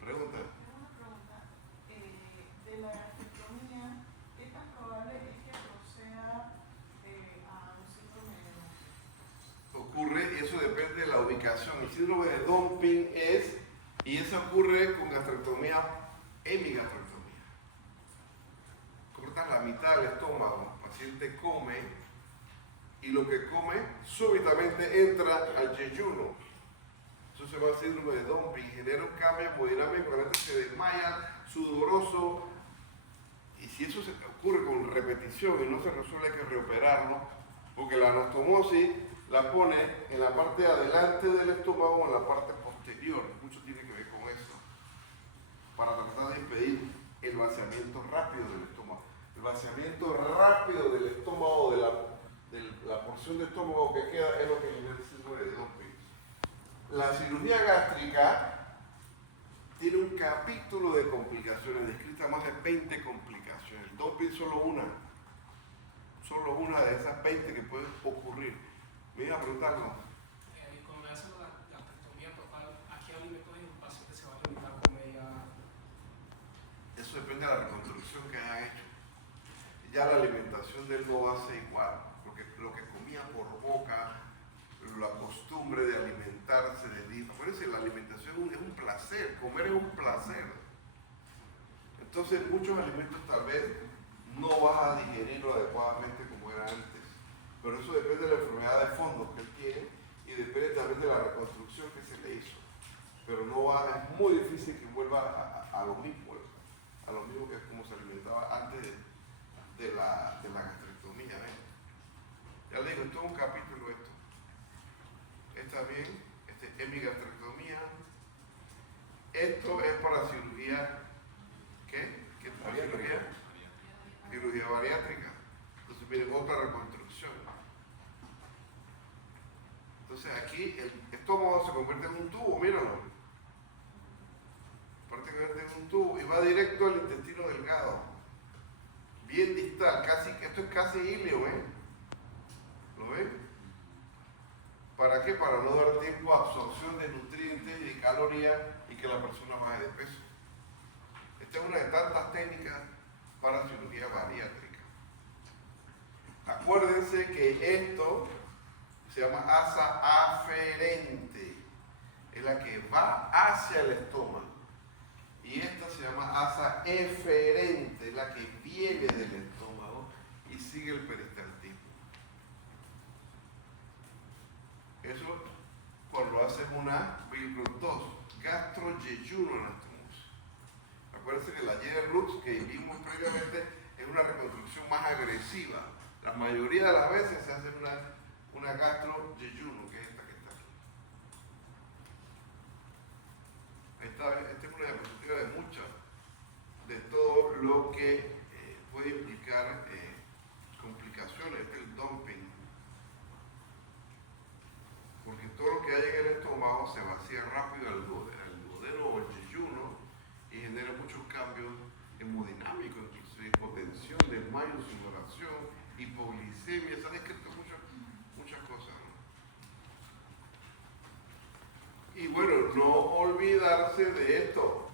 Pregunta. Tengo una pregunta. De la gastrectomía, ¿qué tan probable es que proceda a un síndrome de Down? Ocurre, y eso depende de la ubicación. El síndrome de dumping es, y eso ocurre con gastrectomía, hemigastrectomía. Cortan la mitad del estómago, el paciente come y lo que come súbitamente entra al yeyuno. Eso se llama síndrome de dumping, genera un cambio hemodinámico, la gente se desmaya, sudoroso, y si eso ocurre con repetición y no se resuelve hay que reoperarlo, porque la anastomosis la pone en la parte de adelante del estómago o en la parte posterior, mucho tiene que ver con eso, para tratar de impedir el vaciamiento rápido del estómago. El vaciamiento rápido del estómago, de la porción de estómago que queda, es lo que genera el síndrome de dumping. La cirugía gástrica tiene un capítulo de complicaciones, descritas más de 20 complicaciones. El dumping solo una de esas 20 que pueden ocurrir. Me iba a preguntarlo. Cuando me hacen la gastrectomía total, ¿a qué alimentos el paciente se va a limitar con ella? Eso depende de la reconstrucción que hayan hecho. Ya la alimentación de él no va a ser igual, porque lo que comía por boca, la costumbre de alimentarse de día. Acuérdense, la alimentación es un placer, comer es un placer. Entonces muchos alimentos tal vez no vas a digerirlo adecuadamente como era antes. Pero eso depende de la enfermedad de fondo que él tiene y depende también de la reconstrucción que se le hizo. Pero no va, es muy difícil que vuelva a lo mismo que es como se alimentaba antes de la gastrectomía. Ya le digo, esto es un capítulo esto. Está bien, hemigastrectomía. Esto es para cirugía, ¿qué? ¿Qué es para cirugía? Cirugía bariátrica. Entonces viene otra reconstrucción. Entonces aquí el estómago se convierte en un tubo, míralo. Prácticamente en un tubo y va directo al intestino delgado. Bien distal, esto es casi ilio, ¿eh? ¿Lo ven? ¿Para qué? Para no dar tiempo a absorción de nutrientes y de calorías y que la persona baje de peso. Esta es una de tantas técnicas para cirugía bariátrica. Acuérdense que esto se llama asa aferente, es la que va hacia el estómago. Y esta se llama asa eferente, es la que viene del estómago y sigue el peristaltismo. Eso cuando haces una bilirructosis, gastroyeyuno anastomosis. Acuérdense que la J-Rux que vimos previamente es una reconstrucción más agresiva. La mayoría de las veces se hace una gastroyeyuno, que es esta que está aquí. Esta es una diapositiva de muchas, de todo lo que puede implicar complicaciones. Este es el dumping. Porque todo lo que hay en el estómago se vacía rápido al duodeno o el yeyuno y genera muchos cambios hemodinámicos, inclusive hipotensión, desmayo, sudoración, hipoglicemia, se han escrito muchas cosas, ¿no? Y bueno, no olvidarse de esto,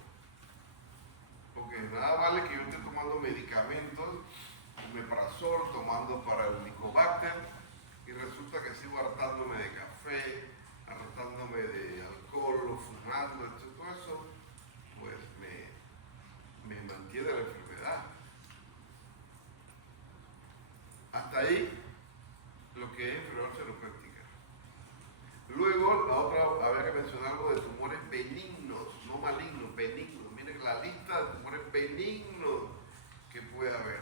porque nada vale que yo esté tomando medicamentos, omeprazol, tomando para el Helicobacter, y resulta que sigo hartándome de café, hartándome de alcohol, fumando, todo eso, pues me mantiene la enfermedad. Hasta ahí lo que es enfermedad seropéptica. Luego, la otra, había que mencionar algo de tumores benignos, no malignos, benignos. Miren la lista de tumores benignos que puede haber.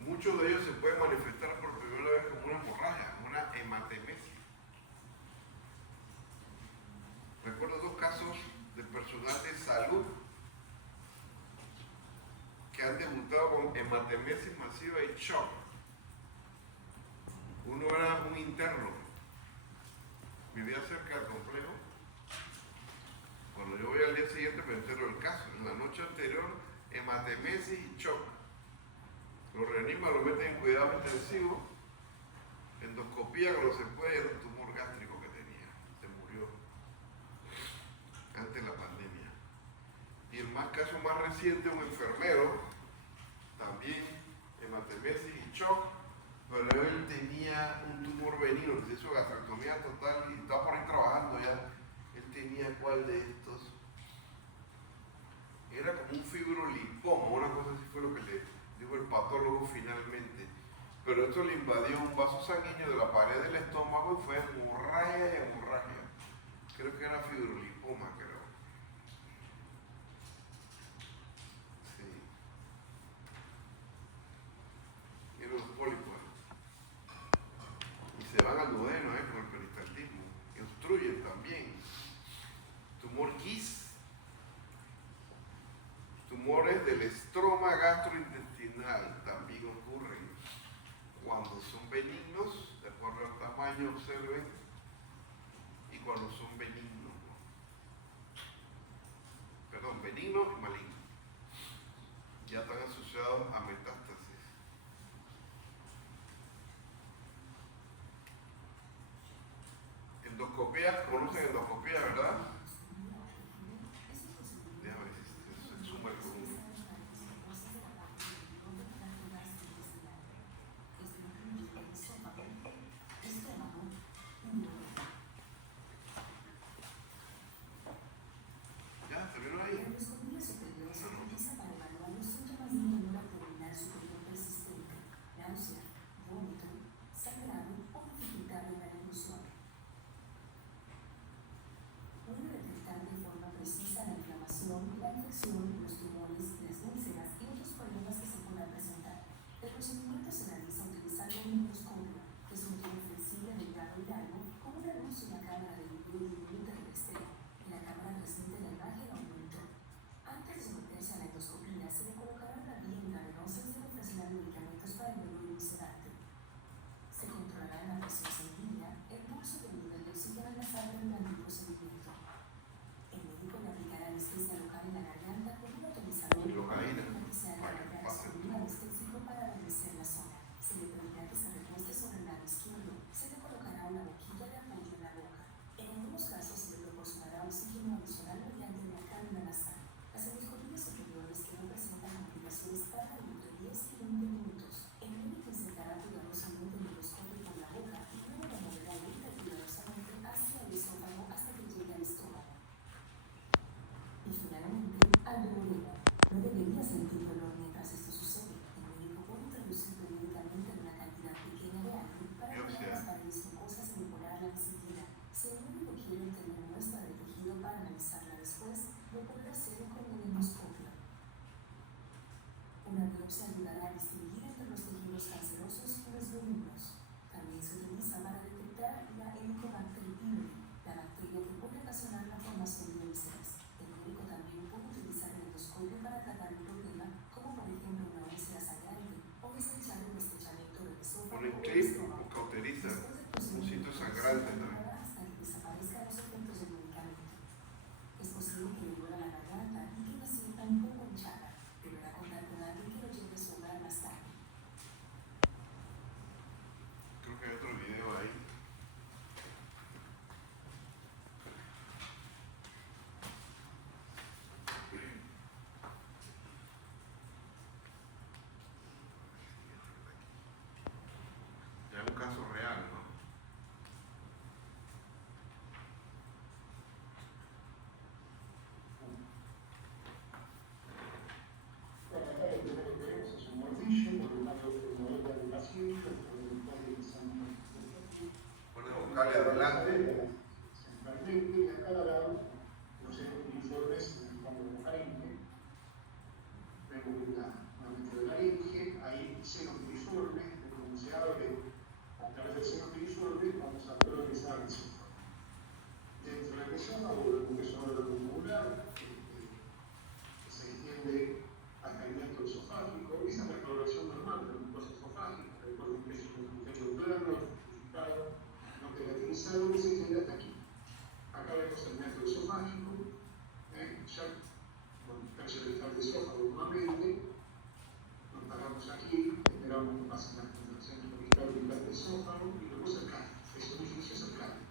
Muchos de ellos se pueden manifestar por primera vez como una hemorragia, una hematemesis. Recuerdo 2 casos de personal de salud que han debutado con hematemesis masiva y shock. Uno era un interno, vivía cerca del complejo. Cuando yo voy al día siguiente me entero del caso. En la noche anterior, hematemesis y shock. Lo reaniman, lo meten en cuidado intensivo, endoscopía cuando se puede, era un tumor gástrico que tenía, se murió antes de la pandemia. Y el caso más reciente, un enfermero, también hematemesis y shock, pero él tenía un tumor benigno, que se hizo gastrectomía total y estaba por ahí trabajando ya. Él tenía ¿cuál de estos? Era como un fibrolipoma, una cosa así fue lo que le dijo el patólogo finalmente. Pero esto le invadió un vaso sanguíneo de la pared del estómago y fue hemorragia y hemorragia. Creo que era fibrolipoma, creo. Sí. Y los pólipos. Y se van al duodeno, con el peristaltismo. Y obstruyen también. Tumor Kiss. Tumores del estroma gastrointestinal también ocurren cuando son benignos, de acuerdo al tamaño, observen, y cuando son benignos, ¿no? Perdón, benignos y malignos. Ya están asociados a metástasis. Endoscopía, conocen endoscopía, ¿verdad? Déjame ver si se suma el volumen. ¿Ya? ¿Se vieron ahí? Ponen clip o cauteriza, un sitio sangrante también. Dale, adelante. Centralmente y a cada lado los senos piriformes en el fondo faringe. Vemos una metrolaringe, hay senos piriformes, que como se abre a través del seno piriforme, vamos a priorizar el esófago. Dentro del esófago, vemos que es un órgano muscular, que se extiende hasta el diámetro esofágico. Esa es la exploración normal de la mucosa esofágica. Recuerden que es un epitelio plano, estratificado, no queratinizado, que se extiende hasta aquí. Acá vemos el diámetro esofágico, ya con tercio del esófago nuevamente. Nos paramos aquí, esperamos que pasen las contracciones peristálticas del esófago y luego el cáliz. Ese orificio es el cáliz.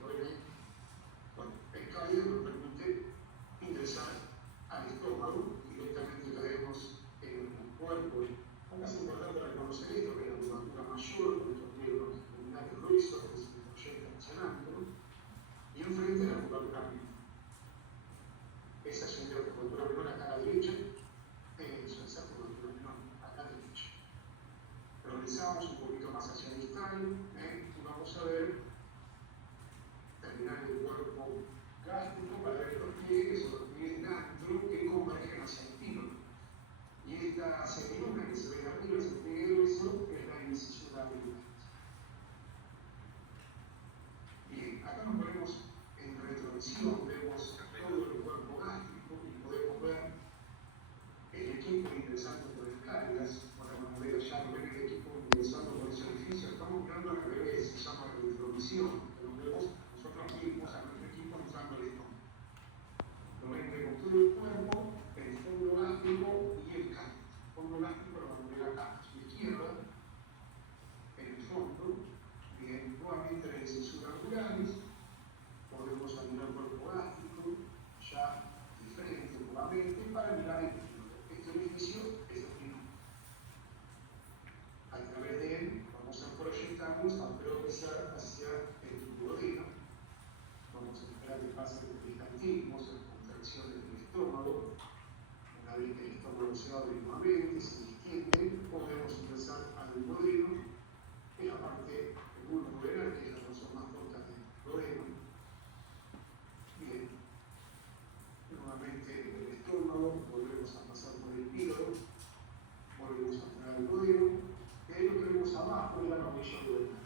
Bueno, el cáliz nos permite ingresar al estómago, directamente caemos en el cuerpo. Acá es importante reconocer esto, que la musculatura mayor, nuestros miembros abdominales gruesos, que se proyectan hacia adelante, y enfrente la musculatura menor. Esa es la musculatura menor acá a la derecha, esa musculatura menor acá a la derecha. Progresamos un poquito más hacia el distal, y vamos a ver terminar el cuerpo gástrico para ver los pliegues o los pliegues de antro que convergen hacia el píloro. Y esta semiluna que se ve arriba, ese pliegue grueso, es la incisión abdominal. Bien, acá nos ponemos en retrovisión, vemos todo el cuerpo gástrico y podemos ver el equipo ingresando por escaleras. Podemos ver ya no ven el equipo ingresando por ese orificio, estamos mirando al revés, se llama retrovisión. Nos vemos nosotros mismos a nuestro equipo entrando al estómago. Lo ven con todo el cuerpo, el fondo gástrico y el cáliz. El fondo gástrico lo vamos a ver acá, a su izquierda, en el fondo. Bien, nuevamente las cisuras angulares, podemos mirar el cuerpo gástrico, ya diferente nuevamente, para mirar el píloro. Este orificio es el píloro. A través de él vamos a proyectarnos a progresar hacia el duodeno. Vamos a esperar que pase el peristaltismo, las contracciones del estómago. Una vez que el estómago se abre nuevamente, se distiende, podemos ingresar al duodeno, que es la parte vulvoduodenal, que es la porción más corta del duodeno. Bien, nuevamente en el estómago, volvemos a pasar por el píloro, volvemos a entrar al duodeno, y ahí lo tenemos abajo de la mamilla duodenal.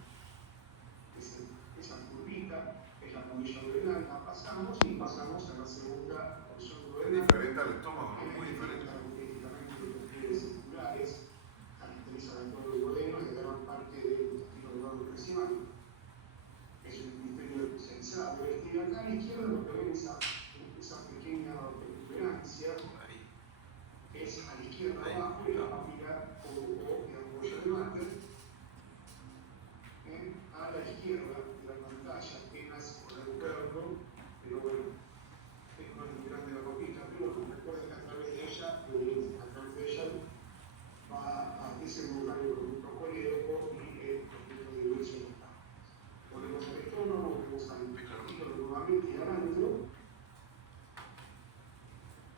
Esa curvita es la mamilla duodenal, la pasamos y pasamos a la segunda porción Es duodenal. diferente al estómago, ¿no? Muy diferente. Característicamente los pliegues circulares caracterizan al cuerpo duodeno y gran parte del intestino delgado proximal. Es un hemisferio sensado. Y acá a la izquierda lo que ven esa pequeña protuberancia, que es a la izquierda abajo de la papila o de apoyo de Vander. A la izquierda de la pantalla apenas por el cuerpo, pero bueno, no es muy grande la papita, pero recuerden que a través de ella va a desenvolver el producto colédoco y el producto de hueso local. Ponemos el estómago, volvemos al píloro nuevamente y adentro.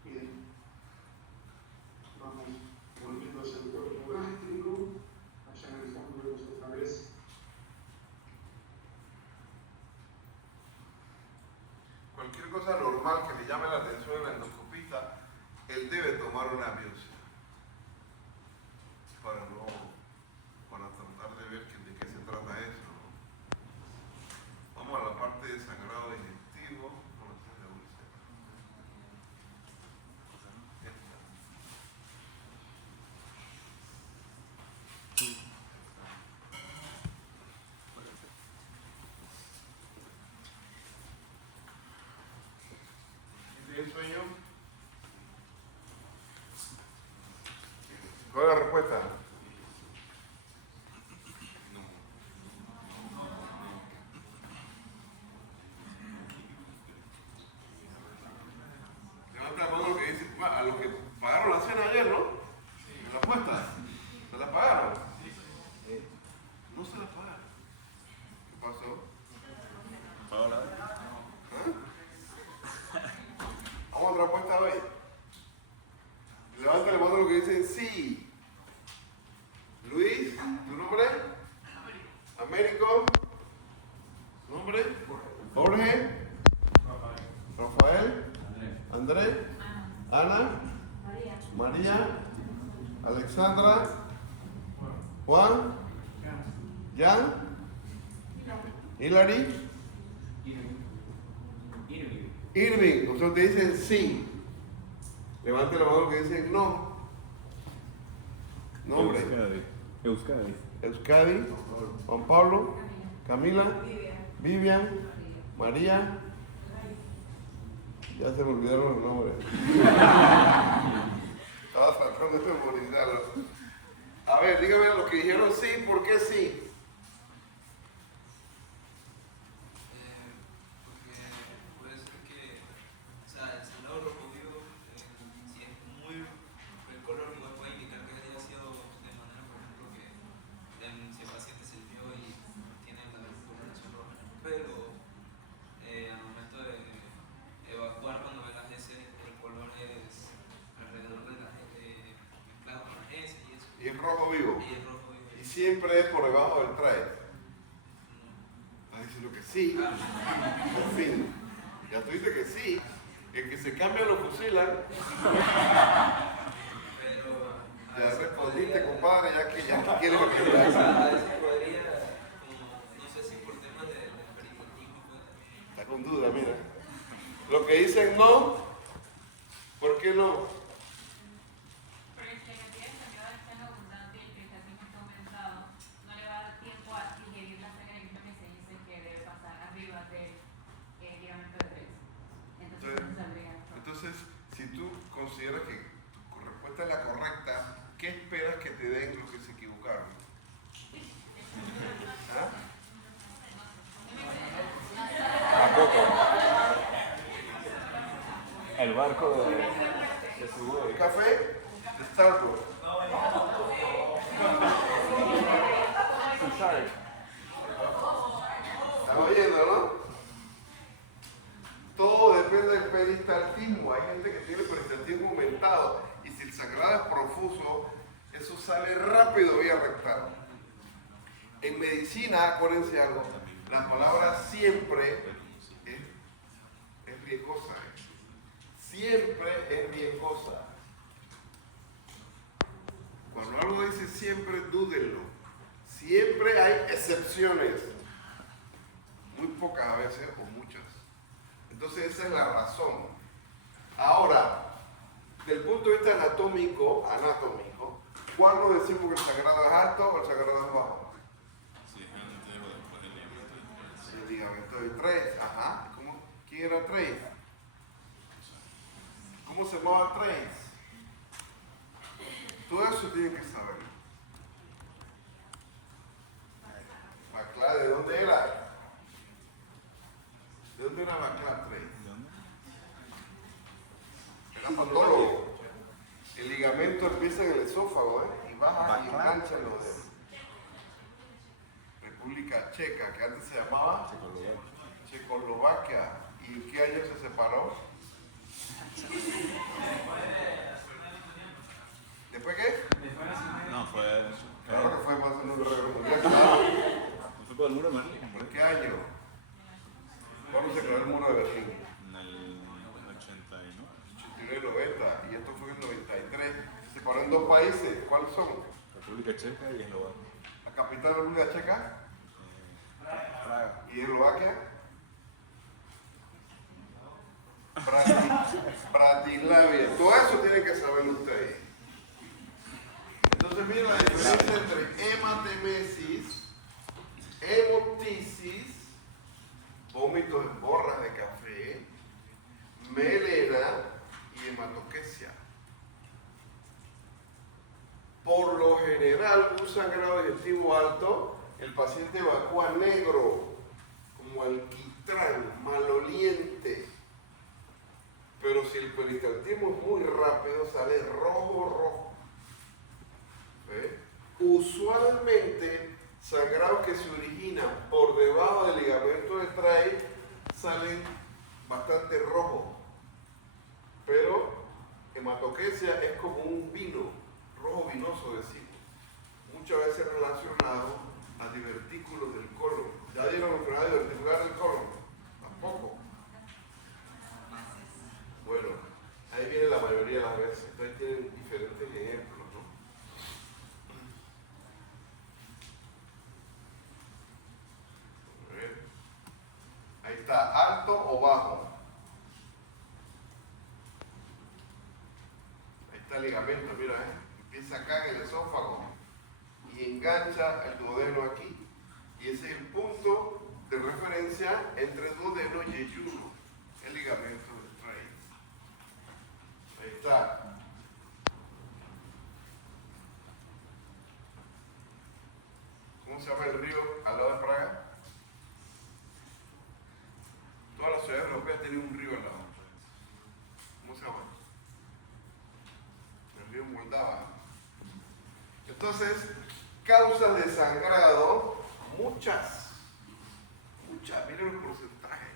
Bien. Vamos volviendo hacia el cuerpo gástrico. Allá en el fondo vemos otra vez. Cualquier cosa normal que le llame la atención al endoscopista, él debe tomar una biopsia para tratar de ver de qué se trata eso, ¿no? Vamos a la parte de sangrado digestivo, de úlcera. ¿Tienes sueño? ¿Cuál es la respuesta? Levanta la mano lo que dice, a los que pagaron la cena ayer, ¿no? ¿La apuesta? ¿Se la pagaron? No se la pagaron. ¿Qué pasó? Pagó la vez. Vamos a otra apuesta hoy. Levanta la mano lo que dice sí. Luis, ¿tu nombre? Américo. ¿Nombre? María, Alexandra, Juan, Jan, Hilary, Irving. Nosotros te dicen sí. Levante la mano que dicen no. Nombre. Euskadi. Euskadi, Juan Pablo, Camila, Vivian, María. Ya se me olvidaron los nombres. Estaba tratando de memorizarlos. A ver, dígame los que dijeron sí, ¿por qué sí? Porque puede ser que, o sea, el sangrado rojo vivo, si es muy, el color igual puede indicar que haya sido de manera, por ejemplo, que si el paciente se vio y tiene la coloración roja, pero al momento de evacuar, cuando ve las heces, el color es alrededor de las mezclado con las heces y eso. Y el rojo vivo. Y el rojo vivo. Y siempre es por debajo del traje. Estás diciendo que sí. Por fin. Ya tú dices que sí. El que se cambia lo fusilan. Pero Ya respondiste, compadre, ya que quieres a que veces podría, como, no sé si por temas de periodismo puede también. está con duda, mira. Lo que dicen no, ¿por qué no? Porque si le pide sangrado externo abundante y el cristalino está aumentado, no le va a dar tiempo a digerir la sangre que se dice que debe pasar arriba del ligamento de Rex. Entonces no saldría. Entonces, si tú consideras que tu respuesta es la correcta, ¿qué esperas que te den los que se equivocaron? ¿Ah? El barco de su ¿El café? De Starbucks. ¿Están oyendo, no? Todo depende del peristaltismo. Hay gente que tiene peristaltismo aumentado y si el sangrado es profuso, eso sale rápido vía rectal. En medicina, acuérdense algo, la palabra siempre es riesgosa. Siempre es riesgosa. Cuando algo dice siempre, dúdenlo. Siempre hay excepciones. Muy pocas a veces o muchas. Entonces esa es la razón. Ahora, del punto de vista anatómico, ¿cuándo decimos que el sagrado es alto o el sagrado es bajo? Sí, antes o después del ligamento. Sí, el ligamento de 3. Ajá. ¿Quién era 3? ¿Cómo se llamaba 3? Todo eso tienen que saber. Baclá, ¿de dónde era? ¿De dónde era Baclá 3? Era patólogo. El ligamento empieza en el esófago, y baja y engancha en los dedos. República Checa, que antes se llamaba Checoslovaquia. ¿Y en qué año se separó? ¿Después qué? No, fue. Claro que fue más en un guerra mundial, claro. Fue por el muro de Berlín, ¿En qué año? ¿Cuándo se creó el muro de Berlín? en el 89. 89-90, y esto fue en el 93. Se separó en 2 países. ¿Cuáles son? República Checa y Eslovaquia. La capital de la República Checa Praga. y Eslovaquia. Bratislavia. Todo eso tienen que saberlo ustedes. Entonces miren la diferencia entre hematemesis, hemoptisis, vómitos en borras de café, melena y hematoquesia. Por lo general, un sangrado digestivo alto, el paciente evacúa negro, como alquitrán, maloliente. Pero si el peristaltismo es muy rápido, sale rojo. ¿Ve? Usualmente, sangrados que se originan por debajo del ligamento de Treitz salen bastante rojos. Pero hematoquesia es como un vino, rojo vinoso decimos. Muchas veces relacionado a divertículos del colon. ¿Ya dieron enfermedad diverticular del colon? Tampoco. Bueno, ahí viene la mayoría de las veces. Entonces tienen diferentes ¿Está alto o bajo? Ahí está el ligamento, mira, empieza acá en el esófago y engancha el duodeno aquí. Y ese es el punto de referencia entre duodeno y yeyuno, el ligamento del Treitz. Ahí está. ¿Cómo se llama el río al lado de Praga? Todas las ciudades europeas tienen un río al lado. ¿Cómo se llama? El río Moldava. Entonces, causas de sangrado, muchas, miren los porcentajes.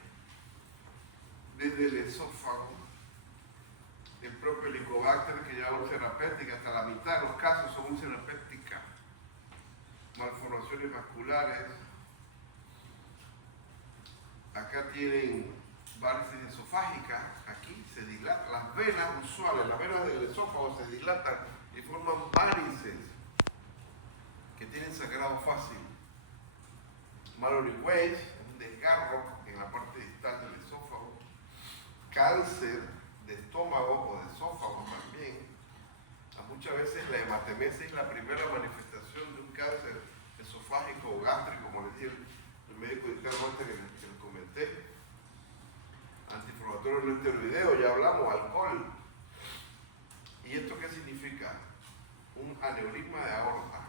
Desde el esófago, el propio Helicobacter que lleva úlcera péptica, hasta la mitad de los casos son úlcera péptica, malformaciones vasculares. Acá tienen varices esofágicas, aquí se dilatan, las venas usuales, las venas del esófago se dilatan y forman varices que tienen sangrado fácil. Mallory Weiss, un desgarro en la parte distal del esófago, cáncer de estómago o de esófago también. Muchas veces la hematemesis es la primera manifestación de un cáncer esofágico o gástrico, como le dije el médico interno antes que les comenté. Antiinflamatorio no esteroideo, ya hablamos, alcohol. ¿Y esto qué significa? Un aneurisma de aorta.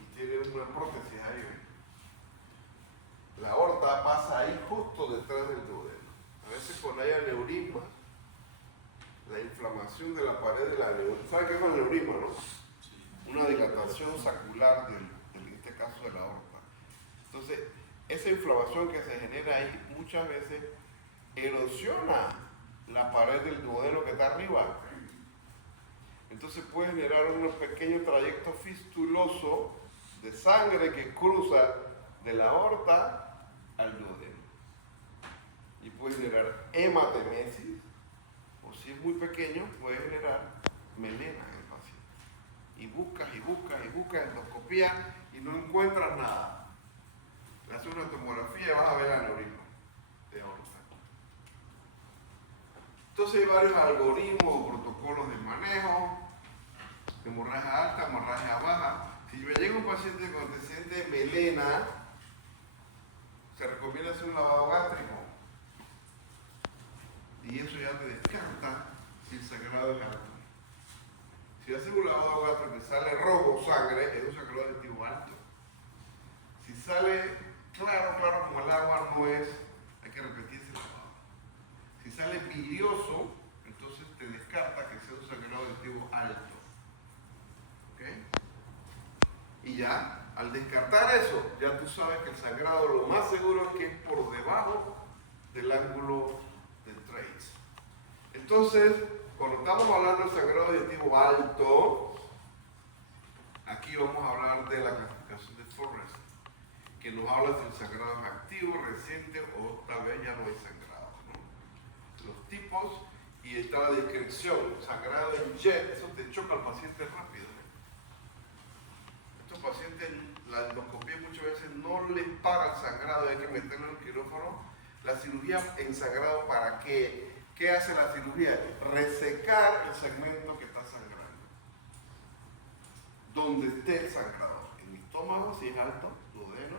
Y tiene una prótesis ahí, ¿ven? La aorta pasa ahí justo detrás del duodeno. A veces cuando hay aneurisma, la inflamación de la pared de la aneurisma, ¿sabe qué es un aneurisma, no? Una dilatación sacular en este caso de la aorta. Entonces, esa inflamación que se genera ahí muchas veces erosiona la pared del duodeno que está arriba. Entonces puede generar un pequeño trayecto fistuloso de sangre que cruza de la aorta al duodeno. Y puede generar hematemesis, o si es muy pequeño, puede generar melena en el paciente. Y buscas endoscopía y no encuentras nada. Le haces una tomografía y vas a ver el aneurisma de aorta. Entonces hay varios algoritmos o protocolos de manejo, hemorragia alta, hemorragia baja. Si me llega un paciente con antecedente de melena, se recomienda hacer un lavado gástrico. Y eso ya te descarta si el sangrado es alto. Si haces un lavado gástrico y sale rojo sangre, es un sangrado de tipo alto. Si sale claro como el agua, no es, hay que repetir ese lavado. Si sale bilioso, entonces te descarta que sea un sangrado de tipo alto. ¿Ok? Y ya, al descartar eso, ya tú sabes que el sangrado lo más seguro es que es por debajo del ángulo del Treitz. Entonces, cuando estamos hablando del sangrado de tipo alto, aquí vamos a hablar de la clasificación de Forrest, que nos habla si el sangrado es activo, reciente o tal vez ya no hay sangrado, ¿no? Los tipos y está la descripción. Sangrado en jet, eso te choca al paciente rápido. Estos pacientes, la endoscopía muchas veces no les para el sangrado, hay que meterlo en el quirófano. La cirugía en sangrado, ¿para qué? ¿Qué hace la cirugía? Resecar el segmento que está sangrando. Donde esté el sangrado. En el estómago, si es alto, duodeno,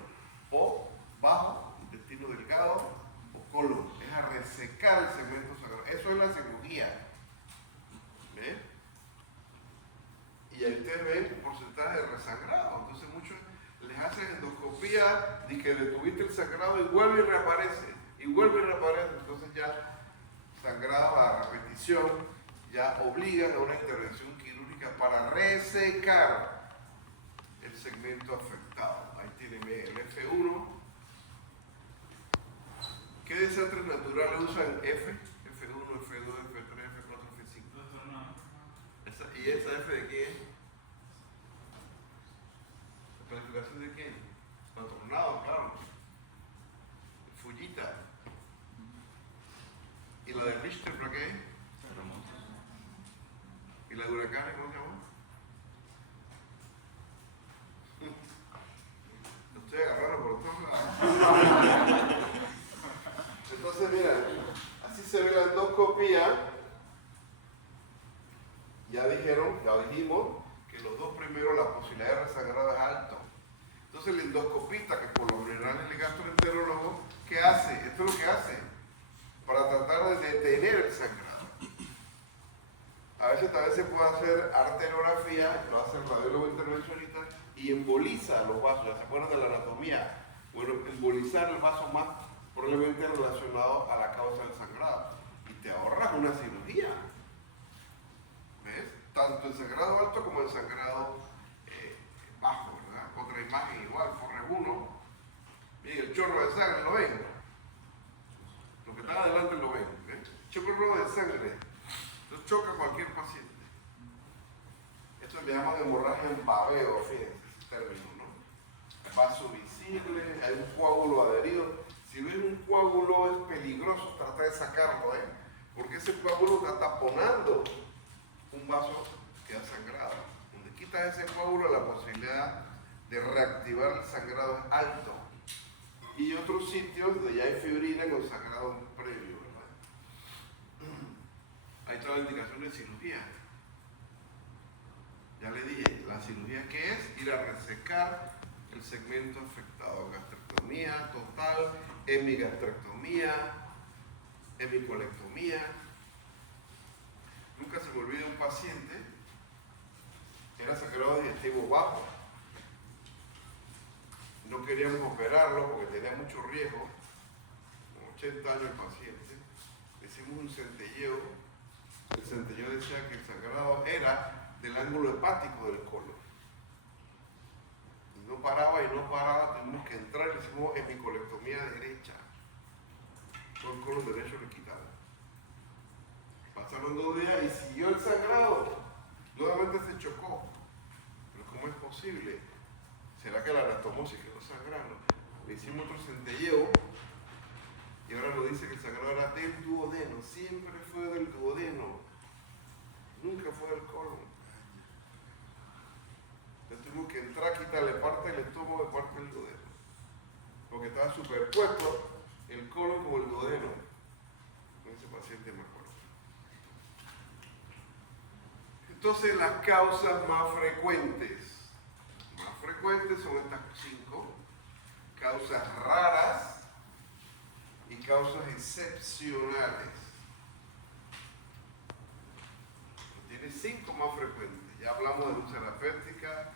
o bajo, intestino delgado, o colon. Es a resecar el segmento sangrado. Eso es la cirugía. ¿Ves? Y ahí ustedes ven un porcentaje de resangrado. Entonces muchos les hacen endoscopía y que detuviste el sangrado y vuelve y reaparece. Y vuelve y reaparece. Entonces ya sangrado a repetición ya obligan a una intervención quirúrgica para resecar el segmento afectado. Ahí tienen el F1. ¿Qué desastres naturales usan F? F1, F2, F3, F4, F5. ¿Y esa F de qué es? ¿La calificación de quién? La tornado, claro. Fullita. ¿Y la de Richter para qué es? ¿Y la de huracanes cómo se llama? Los la endoscopía, ya dijimos que los dos primeros la posibilidad de resangrado es alto. Entonces el endoscopista, que por lo general es el gastroenterólogo, ¿qué hace? Esto es lo que hace para tratar de detener el sangrado. A veces también se puede hacer arteriografía, lo hace el radiólogo intervencionista, y emboliza los vasos. ¿Ya se acuerdan de la anatomía? Bueno, embolizar el vaso más probablemente relacionado a la causa del sangrado. Y te ahorras una cirugía. ¿Ves? Tanto en sangrado alto como en sangrado bajo, ¿verdad? Otra imagen igual, corre uno. Miren, el chorro de sangre, ¿lo ven? Lo que está adelante lo ven. ¿Ves? Chorro de sangre. Entonces choca a cualquier paciente. Esto le llaman hemorragia en babeo, fíjense ese término, ¿no? Vaso visible, hay un coágulo adherido. Si ves un coágulo es peligroso, trata de sacarlo, porque ese coágulo está taponando un vaso que ha sangrado. Donde quitas ese coágulo, la posibilidad de reactivar el sangrado es alto. Y otros sitios donde ya hay fibrina con sangrado previo, ¿verdad? Ahí está la indicación de cirugía. Ya le dije, la cirugía ¿qué es? Ir a resecar el segmento afectado. Gastrectomía total, hemigastrectomía, hemicolectomía. Nunca se me olvida un paciente, era sangrado digestivo bajo. No queríamos operarlo porque tenía mucho riesgo, con 80 años el paciente. Le hicimos un centelleo. El centelleo decía que el sangrado era del ángulo hepático del colon. Y no paraba, tuvimos que entrar y le hicimos hemicolectomía derecha. Todo el colon derecho le quitaron. Pasaron 2 días y siguió el sangrado. Nuevamente se chocó. Pero ¿cómo es posible? ¿Será que la anastomosis quedó sangrando? Le hicimos otro centelleo y ahora nos dice que el sangrado era del duodeno. Siempre fue del duodeno. Nunca fue del colon. Entonces tuvimos que entrar, quitarle parte del estómago y parte del duodeno. Porque estaba superpuesto el colon con el duodeno. Con ese paciente me acuerdo. Entonces las causas más frecuentes son estas 5. Causas raras y causas excepcionales. Tiene 5 más frecuentes. Ya hablamos de úlcera péptica,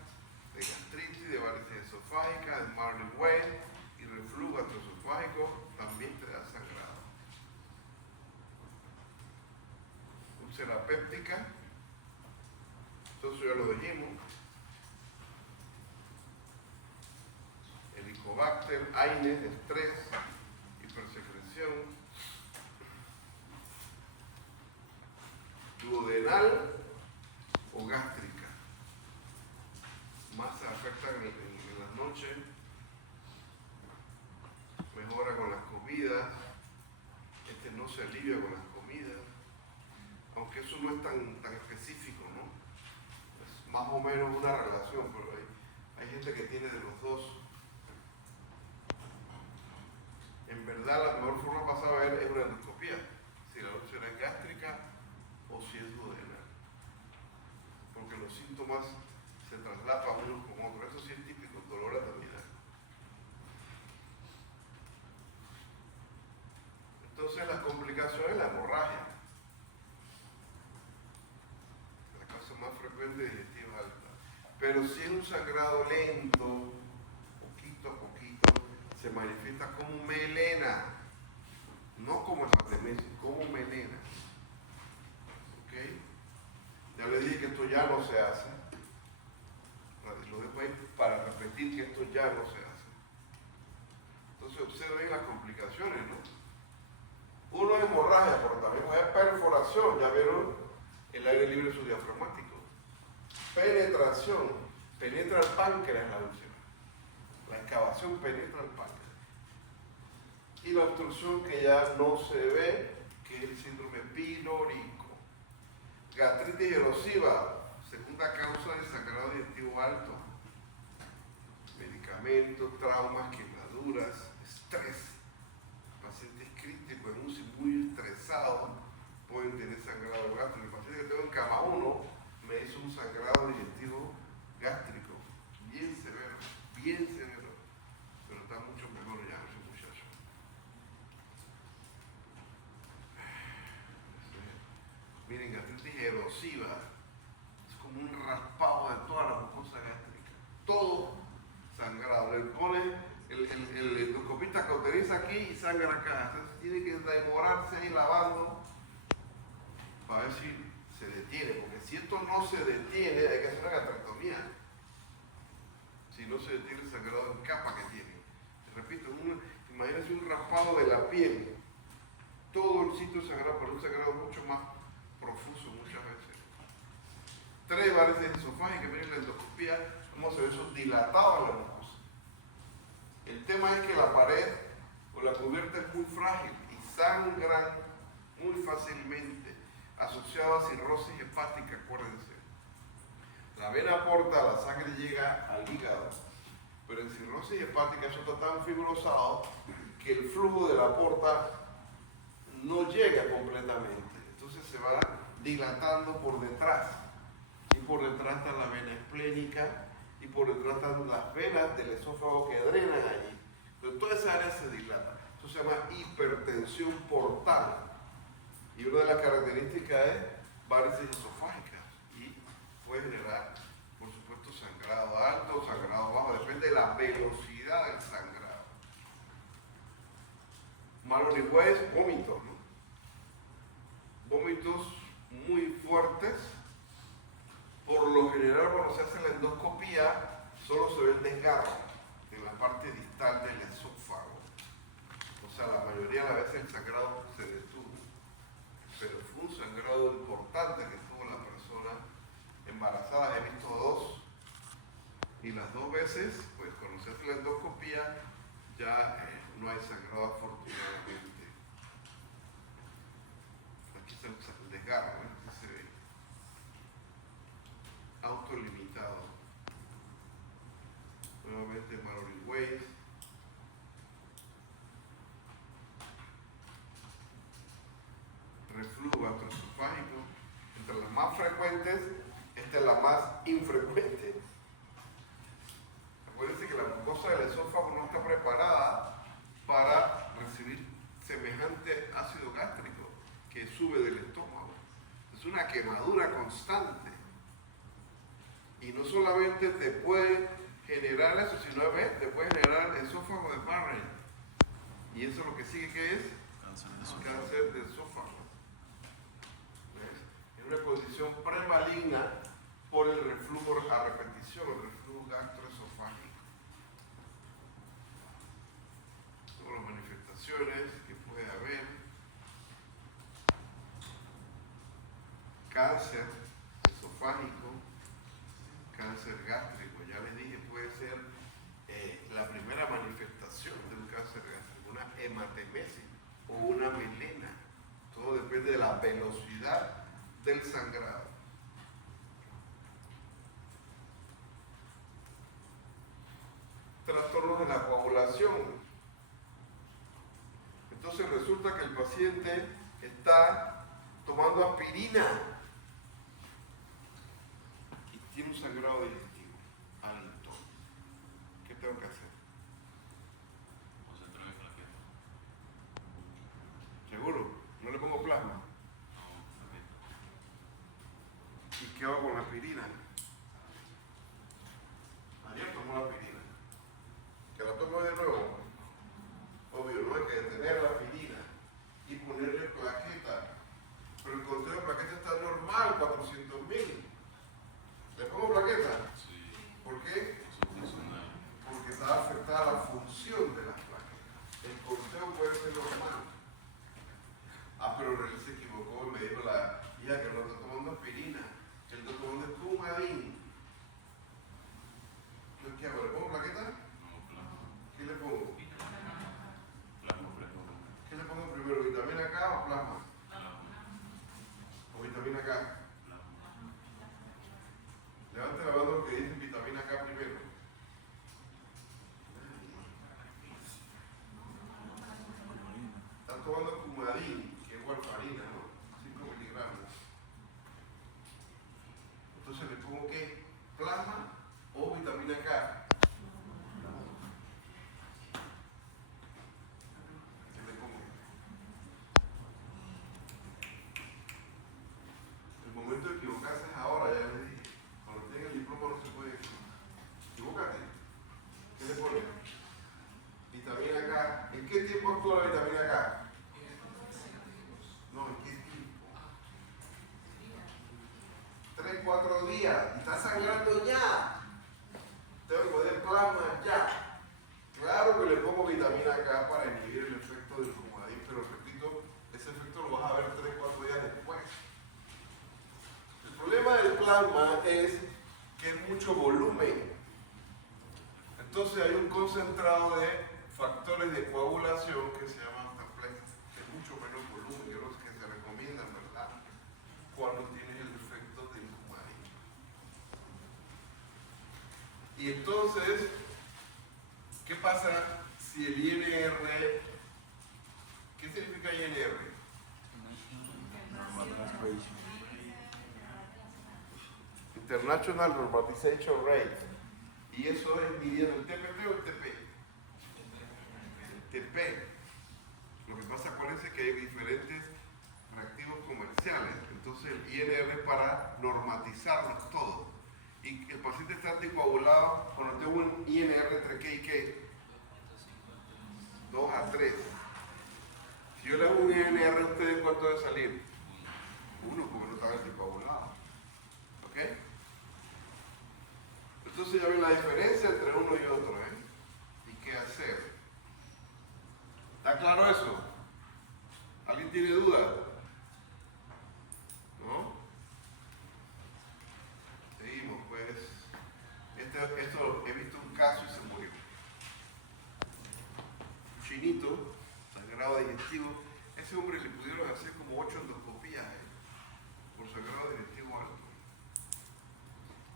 de gastritis, de varices esofágica, de Marley-Weill y reflujo gastroesofágico también te da sangrado. Úlcera péptica, entonces ya lo dijimos. Helicobacter, AINES, estrés, hipersecreción. Duodenal o gástrica. Más se afecta en las noches. Mejora con las comidas. No se alivia con las comidas. Aunque eso no es tan específico, ¿no? Es más o menos una relación, pero hay gente que tiene de los dos. En verdad, la mejor forma para saber es una endoscopía. Si la úlcera es gástrica o si es duodenal. Porque los síntomas se traslapan unos con otros. Eso sí es típico, dolor abdominal. Entonces las complicaciones, la hemorragia. La causa más frecuente de digestiva alta. Pero si es un sangrado lento, poquito a poquito, se manifiesta como melena. No como hematemesis, como melena. ¿Ok? Ya le dije que esto ya no se hace. Lo dejo ahí para repetir que esto ya no se hace. Entonces observen las complicaciones, ¿no? Uno es hemorragia, pero también es perforación. Ya vieron el aire libre subdiafragmático. Penetración. Penetra el páncreas la úlcera. La excavación penetra el páncreas. Y la obstrucción que ya no se ve, que es el síndrome pilórico. Gastritis erosiva, segunda causa de sangrado digestivo alto. Medicamentos, traumas, quemaduras, estrés. Pacientes críticos en UCI muy estresados pueden tener sangrado gástrico. El paciente que tengo en cama 1 me hizo un sangrado digestivo gástrico, bien severo, pero está mucho mejor ya ese muchacho. Miren, gastritis erosiva, es como un raspado de toda la mucosa gástrica, todo sangrado. Le pone el endoscopista cauteriza aquí y sangra acá. Entonces tiene que demorarse ahí lavando para ver si se detiene, porque si esto no se detiene hay que hacer una gastrectomía. Si no se detiene el sangrado en capa que tiene. Repito, imagínense un raspado de la piel, todo el sitio sangrado, pero un sangrado mucho más profuso muchas veces. 3 varices esofágicas, miren la endoscopía, cómo se ve eso dilatado en la mucosa. El tema es que la pared o la cubierta es muy frágil y sangran muy fácilmente, asociado a cirrosis hepática, acuérdense. La vena porta, la sangre llega al hígado, pero en cirrosis hepática eso está tan fibrosado que el flujo de la porta no llega completamente. Entonces se va dilatando por detrás. Y por detrás está la vena esplénica y por detrás están las venas del esófago que drenan allí. Entonces toda esa área se dilata. Eso se llama hipertensión portal. Y una de las características es varices esofágicas. Y puede generar, por supuesto, sangrado alto o sangrado bajo. Depende de la velocidad del sangrado. Mallory Weiss, vómitos, ¿no? Vómitos muy fuertes. Por lo general, cuando se hace la endoscopía, solo se ve el desgarro en la parte distal del esófago. O sea, la mayoría de las veces el sangrado se detuvo. Pero fue un sangrado importante que tuvo la persona embarazada. He visto 2. Y las 2 veces, pues cuando se hace la endoscopía, ya no hay sangrado afortunadamente. Aquí está el desgarro, aquí se ve. Autolimitado. Nuevamente Mallory Weiss. Reflujo gastroesofágico. Entre las más frecuentes, esta es la más infrecuente. Acuérdense que la mucosa del esófago no está preparada para recibir semejante ácido gástrico que sube del estómago. Es una quemadura constante. Y no solamente te puede generar eso, sino te puede generar esófago de Barrett. Y eso lo que sigue que es cáncer de esófago. ¿Ves? Es una condición premaligna por el reflujo a repetición, el reflujo gastroesofágico. Todas las manifestaciones que puede haber. Cáncer esofágico. Cáncer gástrico, ya les dije, puede ser la primera manifestación de un cáncer gástrico, una hematemesis o una melena. Todo depende de la velocidad del sangrado. Trastornos de la coagulación. Entonces resulta que el paciente está tomando aspirina. Tiene un sangrado digestivo alto. ¿Qué tengo que hacer? Concentrarme con la piel. ¿Seguro? ¿No le pongo plasma? No, también. ¿Y qué hago con la aspirina? Ayer tomó la aspirina. ¿Que la tomo de nuevo? Obvio, no hay que detener la aspirina y ponerle plaqueta. Pero el conteo de plaqueta está normal, 400.000. ¿Le pongo plaqueta? Sí. ¿Por qué? Eso es funcional. Porque está afectada la función de las plaquetas. El conteo puede ser normal. Pero él se equivocó y me dijo la hija que no está tomando aspirina, que él está tomando Coumadin. ¿Qué hago? ¿Le pongo plaqueta? No, plasma. ¿Qué le pongo? Plasma fresco. ¿Qué le pongo primero? ¿Vitamina K o plasma? Plasma. ¿O vitamina K? Plasma. Levante la mano los que dicen vitamina K primero. Están tomando Coumadin. warfarina, ¿no? 5 miligramos. Entonces le pongo ¿qué? Plasma o vitamina K. ¿Qué le pongo? El momento de equivocarse es ahora, ya les dije. Cuando tienen el diploma no se puede equivocarte. ¿Qué le pones? Vitamina K. ¿En qué tiempo actúa la vitamina K? No, ¿en qué tiempo? 3, 4 días. Y está sangrando ya. Tengo que poner plasma ya. Claro que le pongo vitamina K para inhibir el efecto del fumadín, pero repito, ese efecto lo vas a ver 3, 4 días después. El problema del plasma es que es mucho volumen. Entonces hay un concentrado de factores de coagulación que se llaman tablets de mucho menos volumen, que los que se recomiendan, ¿verdad? Cuando tienes el efecto del fumadín. Y entonces, ¿qué pasa si el INR? ¿Qué significa INR? International Normatization Rate. Y eso es midiendo el TPP o el TP. El TP. Lo que pasa, acuérdense que hay diferentes reactivos comerciales. Entonces el INR es para normatizarlos todos. Y el paciente está anticoagulado cuando tengo un INR entre qué y qué. 2 a 3. Si yo le hago un INR a ustedes, ¿cuánto debe salir? 1, porque no está anticoagulado. ¿Ok? Entonces ya ven la diferencia entre uno y otro, ¿eh? ¿Y qué hacer? ¿Está claro eso? ¿Alguien tiene duda? ¿No? Seguimos, pues. Esto he visto un caso y se murió. Un chinito, sangrado digestivo. Ese hombre le pudieron hacer como 8 endoscopías, por sangrado digestivo alto.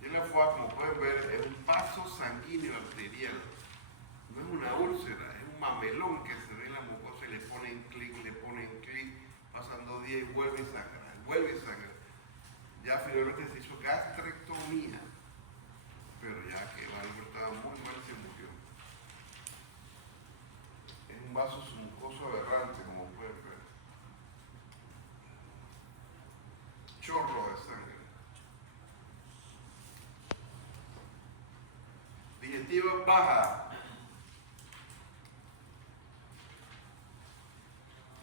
Y en la FUA, como pueden ver, es un vaso sanguíneo arterial. No es una úlcera, es un mamelón que se ve en la mucosa y le ponen clic, pasan 2 días y vuelve y sangra. Ya finalmente se hizo gastrectomía, pero ya que Álvaro estaba muy mal, se murió. Es un vaso submucoso aberrante, como pueden ver. Chorro de sangre. Digestiva baja.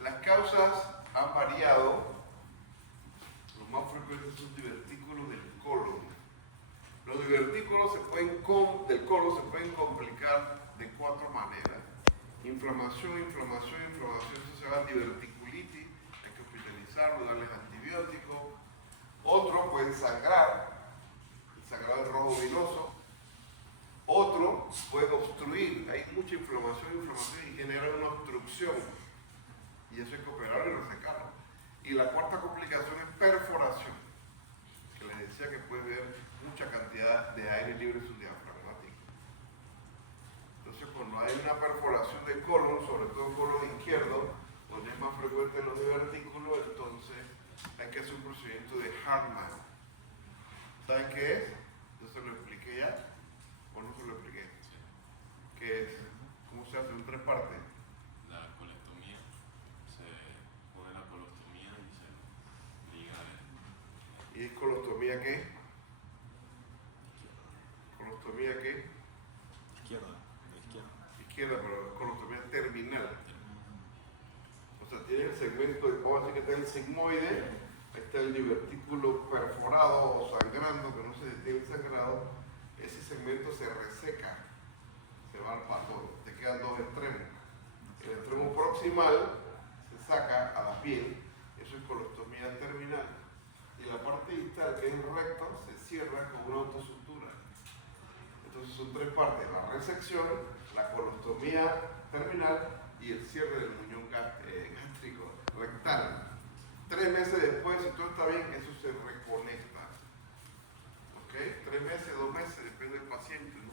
Las causas han variado. Los más frecuentes son divertículos del colon. Los divertículos del colon se pueden complicar de 4 maneras. Inflamación. Entonces se llama diverticulitis. Hay que hospitalizarlo, darles antibióticos. Otro puede sangrar. El sangrado es rojo venoso. Otro puede obstruir, hay mucha inflamación y genera una obstrucción. Y eso hay que operarlo y resecarlo. Y la cuarta complicación es perforación, que les decía que puede haber mucha cantidad de aire libre subdiafragmático. Entonces, cuando hay una perforación del colon, sobre todo el colon izquierdo, donde es más frecuente los divertículos, entonces hay que hacer un procedimiento de Hartmann. ¿Saben qué es? Yo se lo expliqué ya. ¿O no se lo expliqué? ¿Qué es? ¿Cómo se hace en 3 partes? La colostomía, se pone la colostomía y se liga ¿Y es colostomía qué? ¿Colostomía qué? Izquierda, de izquierda. Izquierda, pero es colostomía terminal. O sea, tiene el segmento, vamos a decir que está el sigmoide, está el divertículo perforado o sangrando, que no se detiene el sangrado. Ese segmento se reseca, se va al pato, te quedan 2 extremos. El extremo proximal se saca a la piel, eso es colostomía terminal. Y la parte distal, que es el recto, se cierra con una autosutura. Entonces son 3 partes: la resección, la colostomía terminal y el cierre del muñón gástrico rectal. 3 meses después, si todo está bien, eso se reconecta. ¿Ok? 3 meses, 2 meses, depende del paciente, ¿no?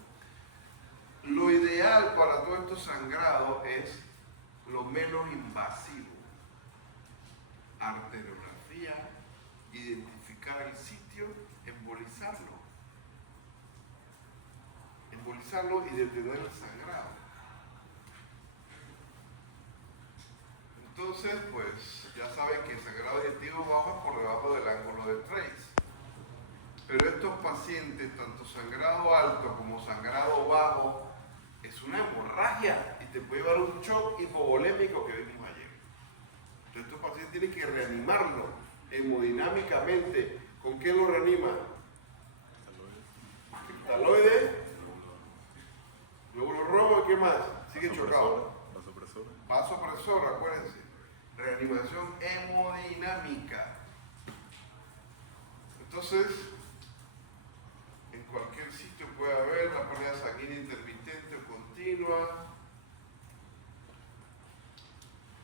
Lo ideal para todo esto sangrado es lo menos invasivo. arteriografía, identificar el sitio, embolizarlo y detener el sangrado. Entonces, pues ya saben que el sangrado digestivo bajo es por debajo del ángulo de trace. Pero estos pacientes, tanto sangrado alto como sangrado bajo, es una hemorragia y te puede llevar un shock hipovolémico que vimos ayer. Entonces estos pacientes tienen que reanimarlo hemodinámicamente. ¿Con qué lo reanima? Cristaloide, glóbulo rojo, ¿y qué más? Sigue chocado. Vasopresora. Vasopresor, acuérdense. Reanimación hemodinámica. Entonces, en cualquier sitio puede haber la pérdida sanguínea intermitente o continua.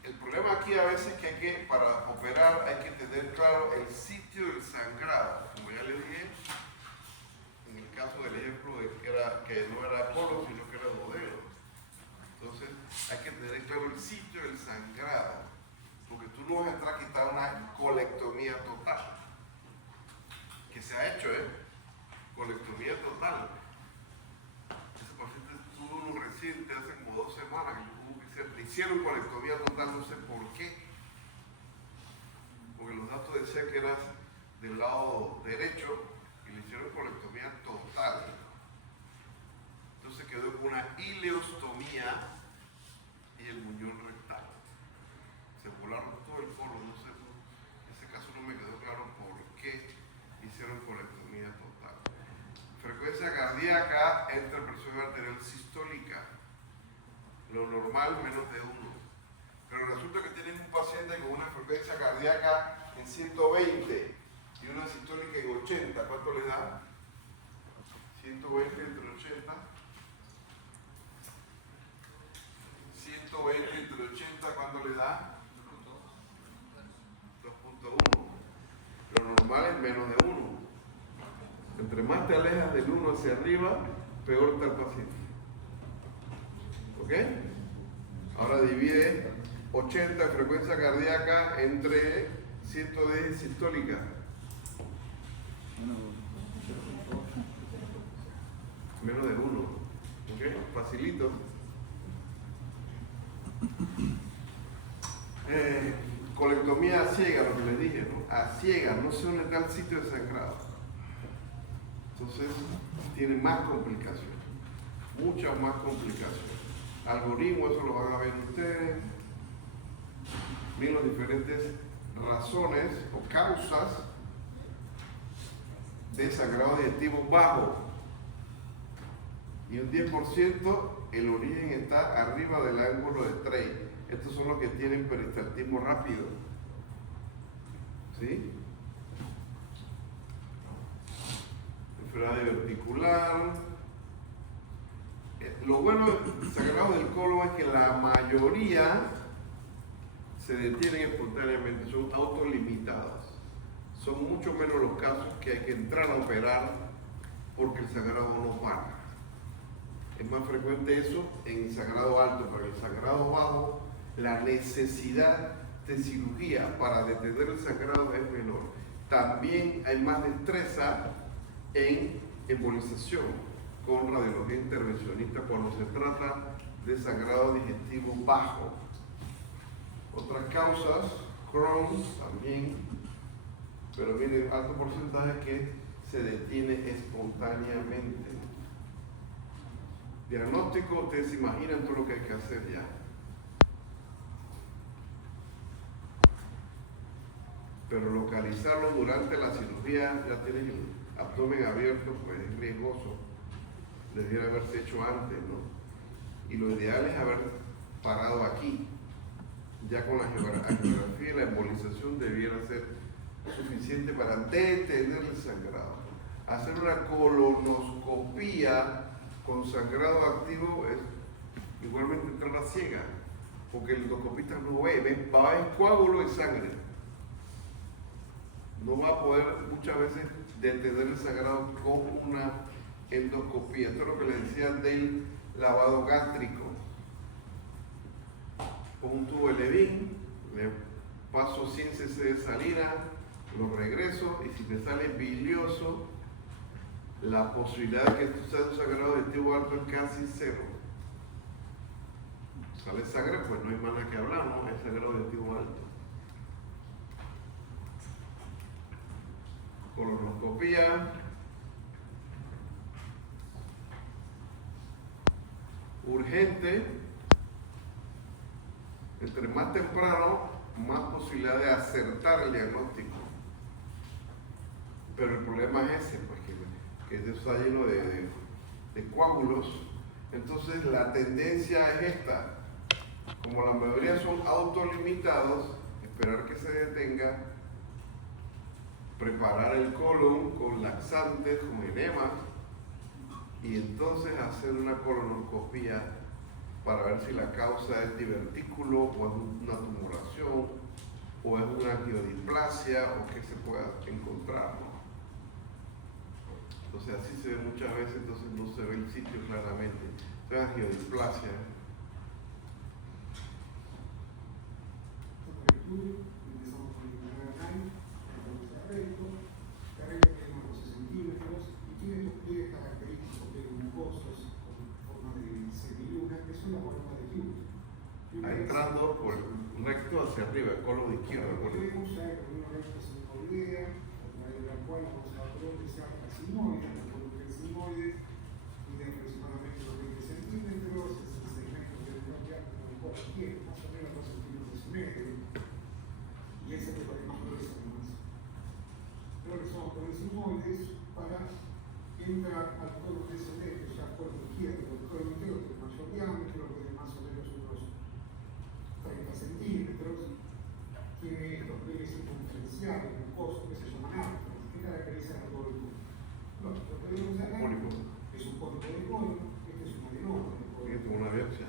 El problema aquí a veces es que para operar hay que tener claro el sitio del sangrado. Como ya les dije, en el caso del ejemplo de que no era colon, sino que era duodeno. Entonces hay que tener claro el sitio del sangrado, porque tú no vas a entrar a quitar una colectomía total, que se ha hecho, colectomía total. Ese paciente tuvo uno reciente hace como 2 semanas que le hicieron colectomía total, no sé por qué, porque los datos decían que era del lado derecho y le hicieron colectomía total. Entonces quedó con una ileostomía y el muñón rectal. Se volaron todo el colon, no sé, en ese caso no me quedó claro por qué hicieron colectomía total. Frecuencia cardíaca entre presión arterial sistólica. Lo normal menos de 1. Pero resulta que tienen un paciente con una frecuencia cardíaca en 120 y una sistólica en 80. ¿Cuánto le da? 120 entre 80. 120 entre 80, ¿cuánto le da? 2.1. Lo normal es menos de 1. Entre más te alejas del 1 hacia arriba, peor está el paciente. ¿Ok? Ahora divide 80 frecuencia cardíaca entre 110 sistólica. Menos de 1. ¿Ok? Facilito. Colectomía a ciega, lo que les dije, ¿no? A ciega, no sé dónde está el sitio de sangrado. Entonces, tiene más complicaciones. Muchas más complicaciones. Algoritmo, eso lo van a ver ustedes. Ven las diferentes razones o causas de sangrado digestivo bajo. Y un 10% el origen está arriba del ángulo de Trey. Estos son los que tienen peristaltismo rápido. ¿Sí? Enfermedad diverticular. Lo bueno del sangrado del colon es que la mayoría se detienen espontáneamente, son autolimitadas. Son mucho menos los casos que hay que entrar a operar porque el sangrado no para. Es más frecuente eso en el sangrado alto, pero en el sangrado bajo la necesidad de cirugía para detener el sangrado es menor. También hay más destreza en embolización con radiología intervencionista cuando se trata de sangrado digestivo bajo. Otras causas, Crohn también, pero miren, alto porcentaje que se detiene espontáneamente. Diagnóstico, ustedes se imaginan todo lo que hay que hacer ya. Pero localizarlo durante la cirugía, ya tienes el abdomen abierto, pues es riesgoso. Debiera haberse hecho antes, ¿no? Y lo ideal es haber parado aquí. Ya con la angiografía y la embolización debiera ser suficiente para detener el sangrado. Hacer una colonoscopía con sangrado activo es igualmente entrar a ciega, porque el endoscopista no ve, va a ver coágulo y sangre. No va a poder muchas veces detener el sangrado con una endoscopía. Esto es lo que les decía del lavado gástrico. Con un tubo de Levin, le paso 100 cc de salina, lo regreso y si me sale bilioso, la posibilidad de que esto sea un sangrado digestivo alto es casi cero. Sale sangre, pues no hay más nada que hablar, ¿no? Es sangrado digestivo alto. Colonoscopía. Urgente. Entre más temprano, más posibilidad de acertar el diagnóstico. Pero el problema es ese, pues que eso está lleno de coágulos. Entonces la tendencia es esta. Como la mayoría son autolimitados, esperar que se detenga, preparar el colon con laxantes, con enemas, y entonces hacer una colonoscopía para ver si la causa es divertículo o es una tumoración o es una angiodisplasia o qué se pueda encontrar, ¿no? Entonces así se ve muchas veces, entonces no se ve el sitio claramente. Es angiodisplasia. Empezamos con el primer line, entonces arreglo tiene unos 12 centímetros y tiene dos pliegues característicos de mucosos con forma de semiluna, que son la forma de Hughes. Entrando por el recto hacia arriba, el colon izquierdo. Podemos usar una recta sinoidea, a través de la cual vamos a profundizar la sinoide, la columna sinoide, mide aproximadamente los 20 centímetros, es el segmento del diámetro del colon tiene, más o menos 2 centímetros y medio. Y ese es el que más grueso más. Regresamos con el sinoides para entrar al colon descendente, ya colon izquierdo. El colon izquierdo tiene mayor diámetro, tiene más o menos unos 30 centímetros, tiene estos pliegues circunferenciales, mucosos, que se llaman afros, que caracterizan a todo el colon. Lo que podemos sacar es un pólipo de colon, este es un adenoma de colon. Esto es una biopsia.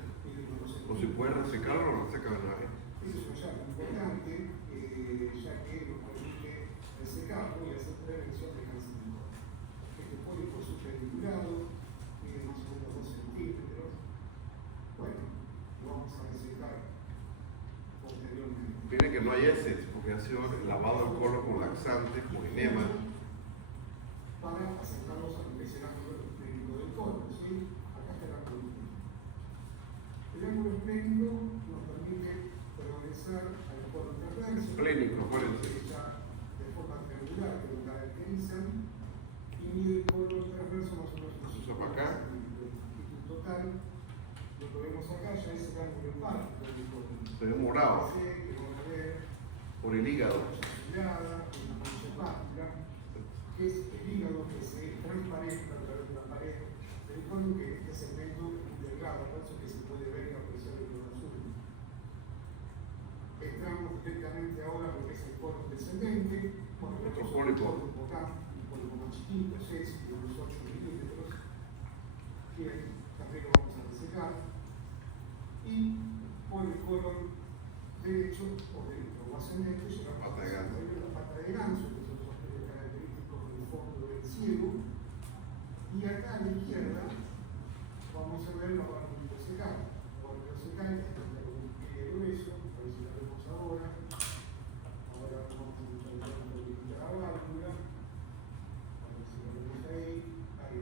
O si pueden resecarlo, lo resecan de una vez. Ese es un hallazgo importante, ya que nos permite resecarlo y hacer prevención de cáncer de colon. Este pólipo es supraventilado, mide más o menos 2 centímetros. Bueno, lo vamos a resecar posteriormente. Miren que no hay heces, porque ha sido lavado el colon con laxantes, con enema. Para acercarlos al que será el ángulo esplénico del colon, ¿sí? Acá está el ángulo esplénico. El ángulo esplénico nos permite progresar al colon transverso. Esplénico, acuérdense. De forma triangular que lo caracterizan y mide el colon transverso más o menos. Se usa para acá. En total, lo que vemos acá ya es el ángulo empático del colon. Se ve morado Que van a ver por el hígado. una mancha hepática, que es el hígado que se transparenta a través de la pared del colon, que este segmento es delgado, por eso que se puede ver y apreciar el colon azul. Entramos directamente ahora a lo que es el colon descendente, con el Otro pólipo. un pólipo más chiquito, 6 y unos 8 milímetros. Bien, también lo vamos a resecar. Y por el colon derecho o ascendente llegamos Pata de ganso. la pata de ganso, que son los pliegues característicos del fondo del ciego. Y acá a la izquierda vamos a ver la válvula secal. La válvula secal es un pliegue grueso, a ver si la vemos ahora. Ahora vamos a utilizar la válvula. A ver si la vemos ahí. Ahí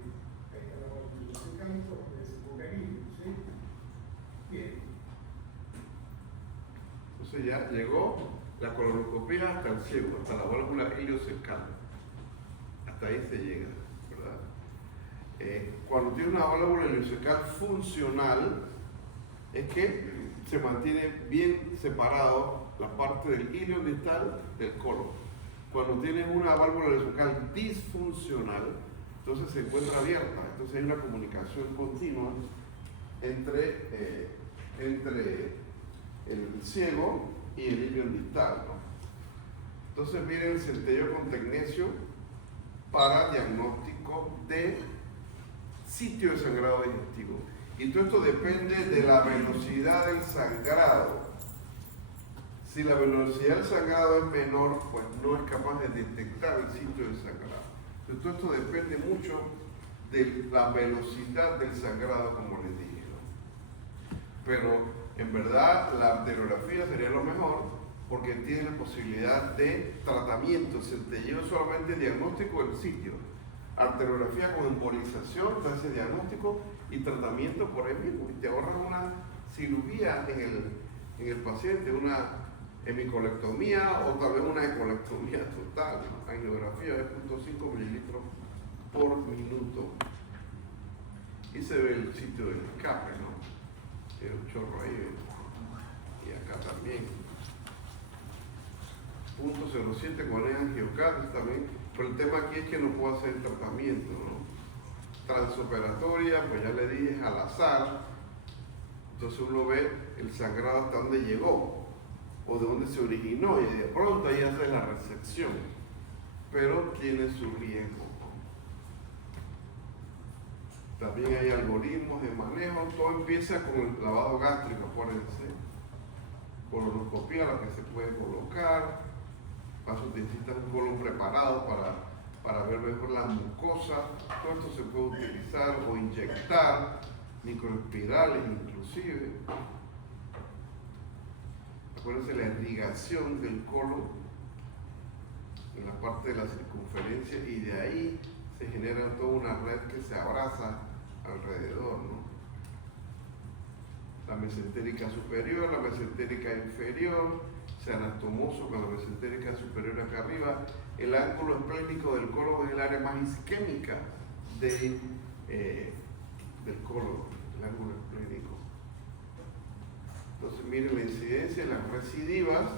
está la válvula secal, porque es el organismo, ¿sí? Bien. Entonces ya llegó la colonoscopía hasta el ciego, hasta la válvula iliocecal. Hasta ahí se llega, ¿verdad? Cuando tiene una válvula iliocecal funcional, es que se mantiene bien separado la parte del ilio distal del colon. Cuando tienes una válvula iliocecal disfuncional, entonces se encuentra abierta, entonces hay una comunicación continua entre el ciego y el ilio distal, ¿no? Entonces viene el centello con tecnecio para diagnóstico de sitio de sangrado digestivo. Y todo esto depende de la velocidad del sangrado. Si la velocidad del sangrado es menor, pues no es capaz de detectar el sitio de sangrado. Entonces todo esto depende mucho de la velocidad del sangrado, como les dije, ¿no? Pero en verdad la arteriografía sería lo mejor, porque tiene la posibilidad de tratamiento, se te lleva solamente el diagnóstico del sitio, arteriografía con embolización, te hace diagnóstico y tratamiento por ahí mismo, y te ahorras una cirugía en el paciente, una hemicolectomía o tal vez una ecolectomía total, ¿no? Angiografía de 0.5 mililitros por minuto. Y se ve el sitio del escape, ¿no? Tiene un chorro ahí, ¿ves? Y acá también. 0.07 con el angiocardio también, pero el tema aquí es que no puedo hacer el tratamiento, ¿no? Transoperatoria, pues ya le dije, es al azar, entonces uno ve el sangrado hasta dónde llegó o de dónde se originó y de pronto ahí hace la resección, pero tiene su riesgo. También hay algoritmos de manejo, todo empieza con el lavado gástrico, acuérdense, colonoscopía, la que se puede colocar, paso necesitas un colon preparado para ver mejor la mucosa, todo esto se puede utilizar o inyectar, microespirales inclusive. Acuérdense la irrigación del colon en la parte de la circunferencia y de ahí se genera toda una red que se abraza alrededor, ¿no? La mesentérica superior, la mesentérica inferior, se anastomoso con la mesentérica superior acá arriba. El ángulo esplénico del colon es el área más isquémica del colon, el ángulo esplénico. Entonces miren la incidencia en las recidivas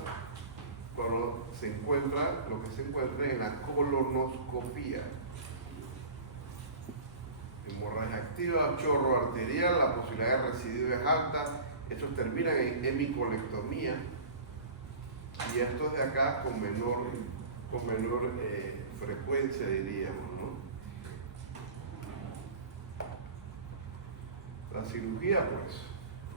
cuando se encuentra, lo que se encuentra en la colonoscopía. Hemorragia activa, chorro arterial, la posibilidad de recidiva es alta, estos terminan en hemicolectomía y estos de acá con menor frecuencia, diríamos, ¿no? La cirugía, pues,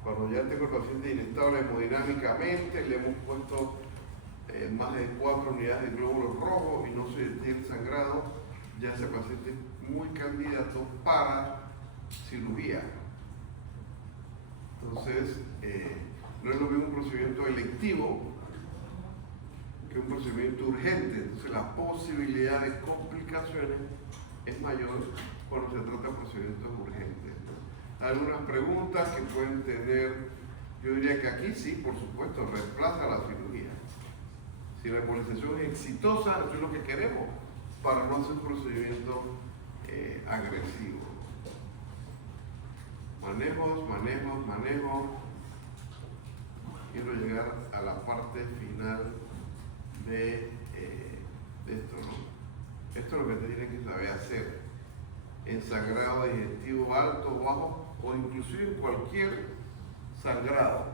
cuando ya tengo el paciente inestable hemodinámicamente, le hemos puesto más de 4 unidades de glóbulos rojos y no se detiene el sangrado, ya ese paciente es muy candidato para cirugía. Entonces, no es lo mismo un procedimiento electivo que un procedimiento urgente. Entonces, la posibilidad de complicaciones es mayor cuando se trata de procedimientos urgentes. Algunas preguntas que pueden tener, yo diría que aquí sí, por supuesto, reemplaza la cirugía. Si la embolización es exitosa, eso es lo que queremos para no hacer un procedimiento agresivo. Manejo. Quiero llegar a la parte final de esto, ¿no? Esto es lo que te tienen que saber hacer en sangrado digestivo alto o bajo o inclusive en cualquier sangrado.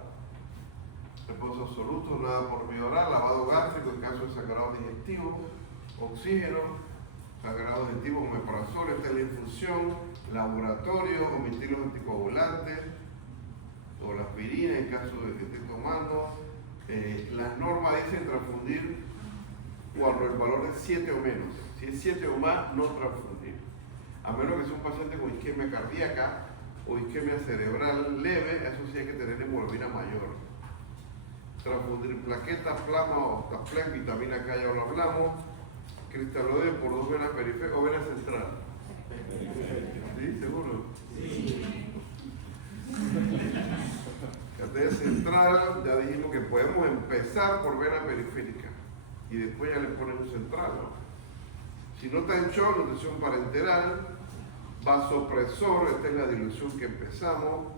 Reposo absoluto, nada por vía oral, lavado gástrico en caso de sangrado digestivo, oxígeno, sangrado digestivo con omeprazol, esta es la infusión, laboratorio, omitir los anticoagulantes o la aspirina en caso de que esté tomando. Las normas dicen transfundir cuando el valor es 7 o menos. Si es 7 o más, no transfundir. A menos que sea un paciente con isquemia cardíaca o isquemia cerebral leve, eso sí hay que tener hemoglobina mayor. Transfundir plaquetas, plasma, octaplec, vitamina K, ya lo hablamos. Cristaloide por 2 venas periféricas o vena central. ¿Sí? ¿Seguro? Sí. Arteria central, ya dijimos que podemos empezar por vena periférica y después ya le ponen un central, ¿no? Si no está en shock, nutrición parenteral, vasopresor, esta es la dilución que empezamos.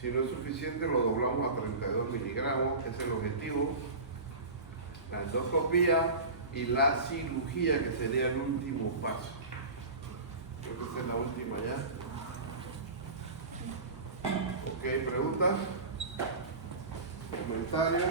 Si no es suficiente, lo doblamos a 32 miligramos, ese es el objetivo. La endoscopía y la cirugía, que sería el último paso. Creo que esa es la última ya. Ok, preguntas, comentarios.